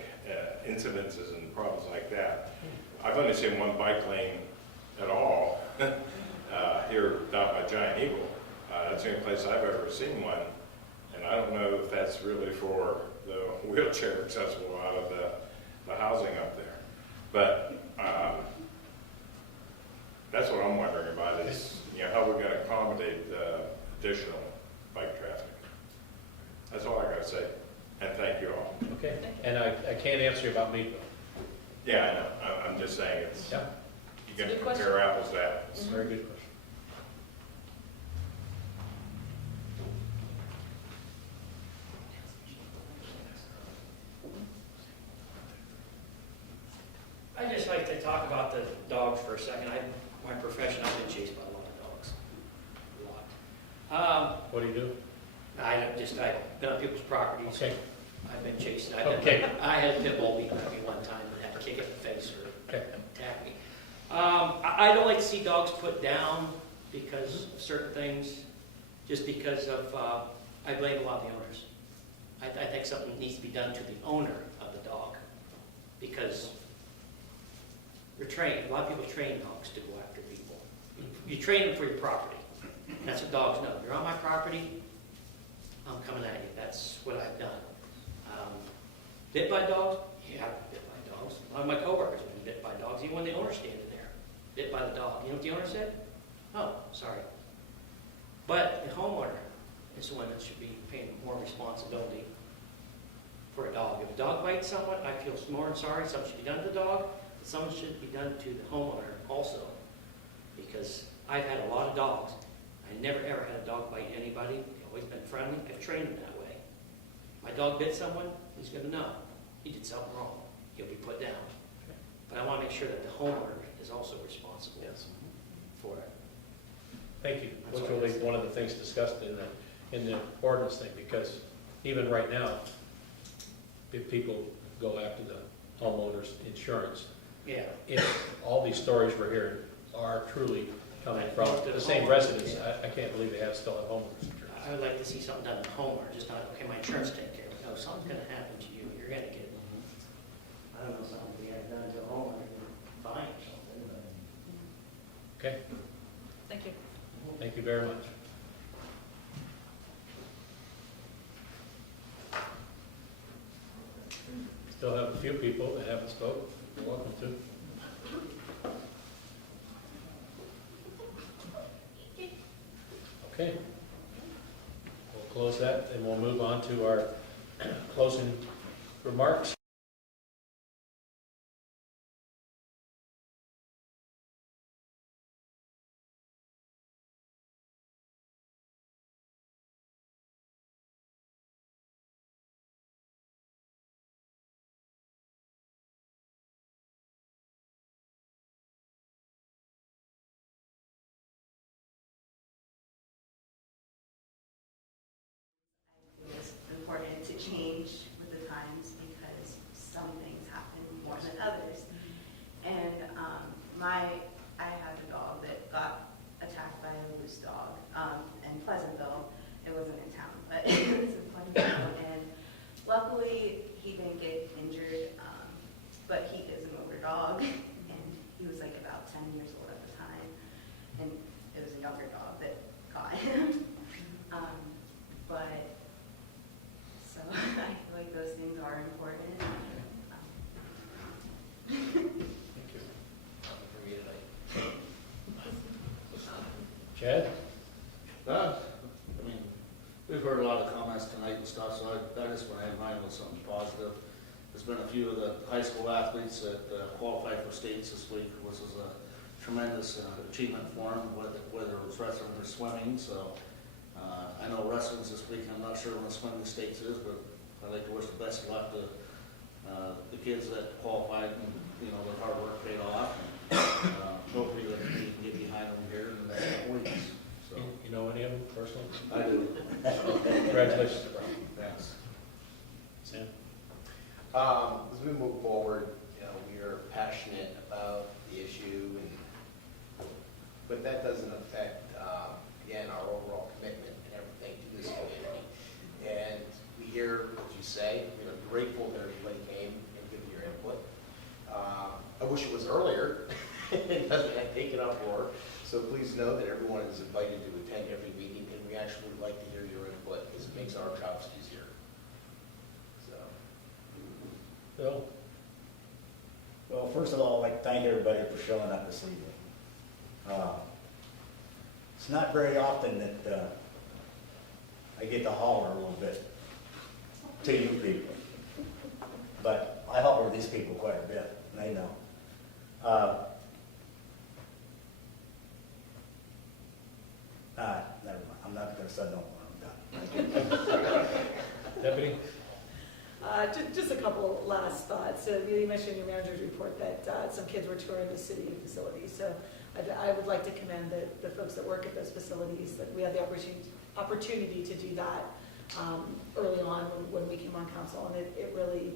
incidences and problems like that, I've only seen one bike lane at all here down by Giant Eagle. That's the only place I've ever seen one, and I don't know if that's really for the wheelchair accessible out of the housing up there. But that's what I'm wondering about is, how we're going to accommodate additional bike traffic. That's all I got to say, and thank you all. Okay, and I can't answer you about Meadville. Yeah, I know. I'm just saying it's, Yep. you're going to Good compare apples to apples. Very good question. I'd just like to talk about the dogs for a second. My profession, I've been chased by a lot of dogs. A lot. What do you do? I've been on people's properties. Okay. I've been chased. Okay. I had a pit bull beat me one time and had to kick it in the face or Okay. attack me. I don't like to see dogs put down because of certain things, just because of, I blame a lot of the owners. I think something needs to be done to the owner of the because they're trained, a lot of people train dogs to go after people. You train them for your property. That's what dogs know. You're on my property, I'm coming at you. That's what I've done. Bit by dogs? Yeah, I've been bit by dogs. A lot of my coworkers have been bit by dogs, even when the owner's standing there. Bit by the dog. You know what the owner said? Oh, sorry. But the homeowner is the one that should be paying more responsibility for a dog. If a dog bites someone, I feel more than sorry. Something should be done to the dog, but something should be done to the homeowner also. Because I've had a lot of dogs. I never ever had a dog bite anybody. They've always been friendly. I've trained them that way. My dog bit someone, he's going to know. He did something wrong. He'll be put down. But I want to make sure that the homeowner is also responsible for it. Thank you. That's Which all will I be have. one of the things discussed in the ordinance thing, because even right now, if people go after the homeowner's insurance, Yeah. if all these stories we're hearing are truly coming from the same Homeowner, residents, yeah. I can't believe they still have homeowners insurance. I would like to see something done to the homeowner, just not, okay, my insurance take care of it. No, something's going to happen to you. You're going to get, I don't know, something we have done to a homeowner, fine or something, but. Okay, Thank you. thank you very much. Still have a few people that haven't spoken. You're welcome to. Okay. We'll close that and we'll move on to our closing remarks. It's important to change with the times because some things happen more than others. And I have a dog that got attacked by a loose dog in Pleasantville. It wasn't in town, but it was in Pleasantville. And luckily, he didn't get injured, but he is an older dog, and he was like about 10 years old at the time. And it was a younger dog that got him. But so I feel like those things are important. Thank you. Chad? I mean, we've heard a lot of comments tonight and stuff, so I just want to end mine with something positive. There's been a few of the high school athletes that qualified for states this week, which was a tremendous achievement for them, whether it was wrestling or swimming. So I know wrestling's this week. I'm not sure when the swimming states is, but I'd like to wish the best of luck to the kids that qualified and, you know, their hard work paid off. Hopefully we can get behind them here in the next couple weeks. So You know any of them personally? I do. Congratulations. Thanks. Sam? As we move forward, you know, we are passionate about the issue, but that doesn't affect, again, our overall commitment and everything to this community. And we hear what you say. We're grateful that everybody came and gave your input. I wish it was earlier. It doesn't have taken up more. So please know that everyone is invited to attend every meeting, and we actually would like to hear your input because it makes our jobs easier. So. Bill? Well, first of all, I'd like to thank everybody for showing up this evening. It's not very often that I get to holler a little bit to you people, but I holler with these people quite a bit, and they know. Never mind. I'm not going to say no more. I'm done. Deputy? Just a couple last thoughts. So you mentioned in your manager's report that some kids were touring the city facilities. So I would like to commend the folks that work at those facilities, that we had the opportunity to do that early on when we came on council. And it really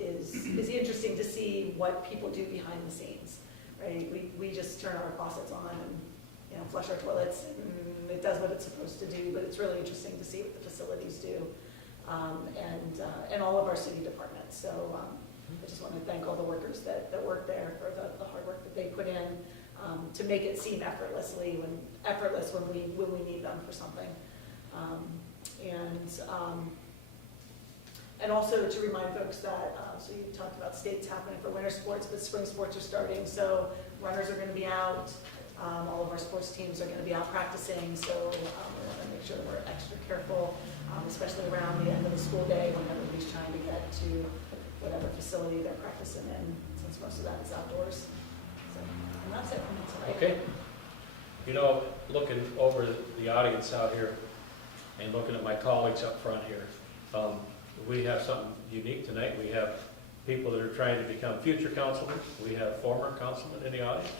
is interesting to see what people do behind the scenes, right? We just turn our faucets on and, you know, flush our toilets, and it does what it's supposed to do, but it's really interesting to see what the facilities do. And all of our city departments. So I just want to thank all the workers that work there for the hard work that they put in to make it seem effortless when we need them for something. And also to remind folks that, so you talked about states happening for winter sports, but spring sports are starting, so runners are going to be out. All of our sports teams are going to be out practicing, so we want to make sure that we're extra careful, especially around the end of the school day when everybody's trying to get to whatever facility they're practicing in, since most of that is outdoors. So, and that's it from me tonight. Okay. You know, looking over the audience out here and looking at my colleagues up front here, we have something unique tonight. We have people that are trying to become future councilmen. We have former councilmen in the audience,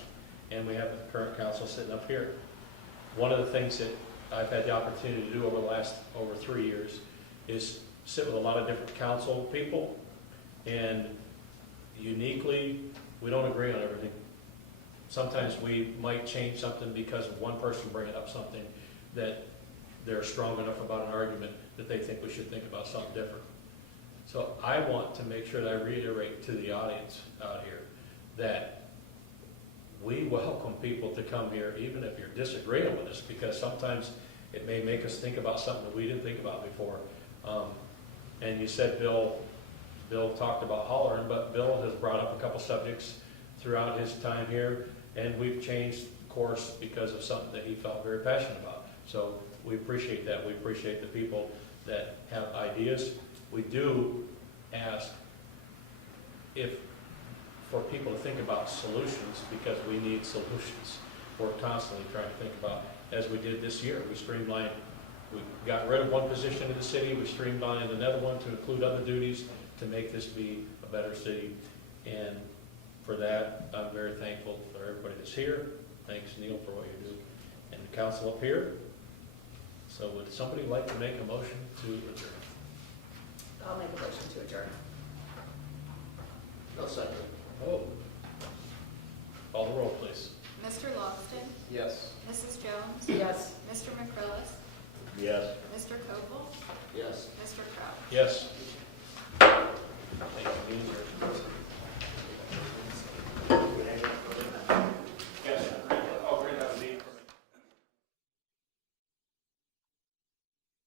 and we have the current council sitting up here. One of the things that I've had the opportunity to do over the last 3 years is sit with a lot of different council people, and uniquely, we don't agree on everything. Sometimes we might change something because of one person bringing up something that they're strong enough about an argument that they think we should think about something different. So I want to make sure that I reiterate to the audience out here that we welcome people to come here, even if you're disagreeing with us, because sometimes it may make us think about something that we didn't think about before. And you said Bill talked about hollering, but Bill has brought up a couple subjects throughout his time here, and we've changed course because of something that he felt very passionate about. So we appreciate that. We appreciate the people that have ideas. We do ask for people to think about solutions, because we need solutions. We're constantly trying to think about, as we did this year, we got rid of one position in the city, we streamlined another one to include other duties to make this be a better city. And for that, I'm very thankful for everybody that's here. Thanks, Neil, for what you do. And the council up here. So would somebody like to make a motion to adjourn? I'll make a motion to adjourn.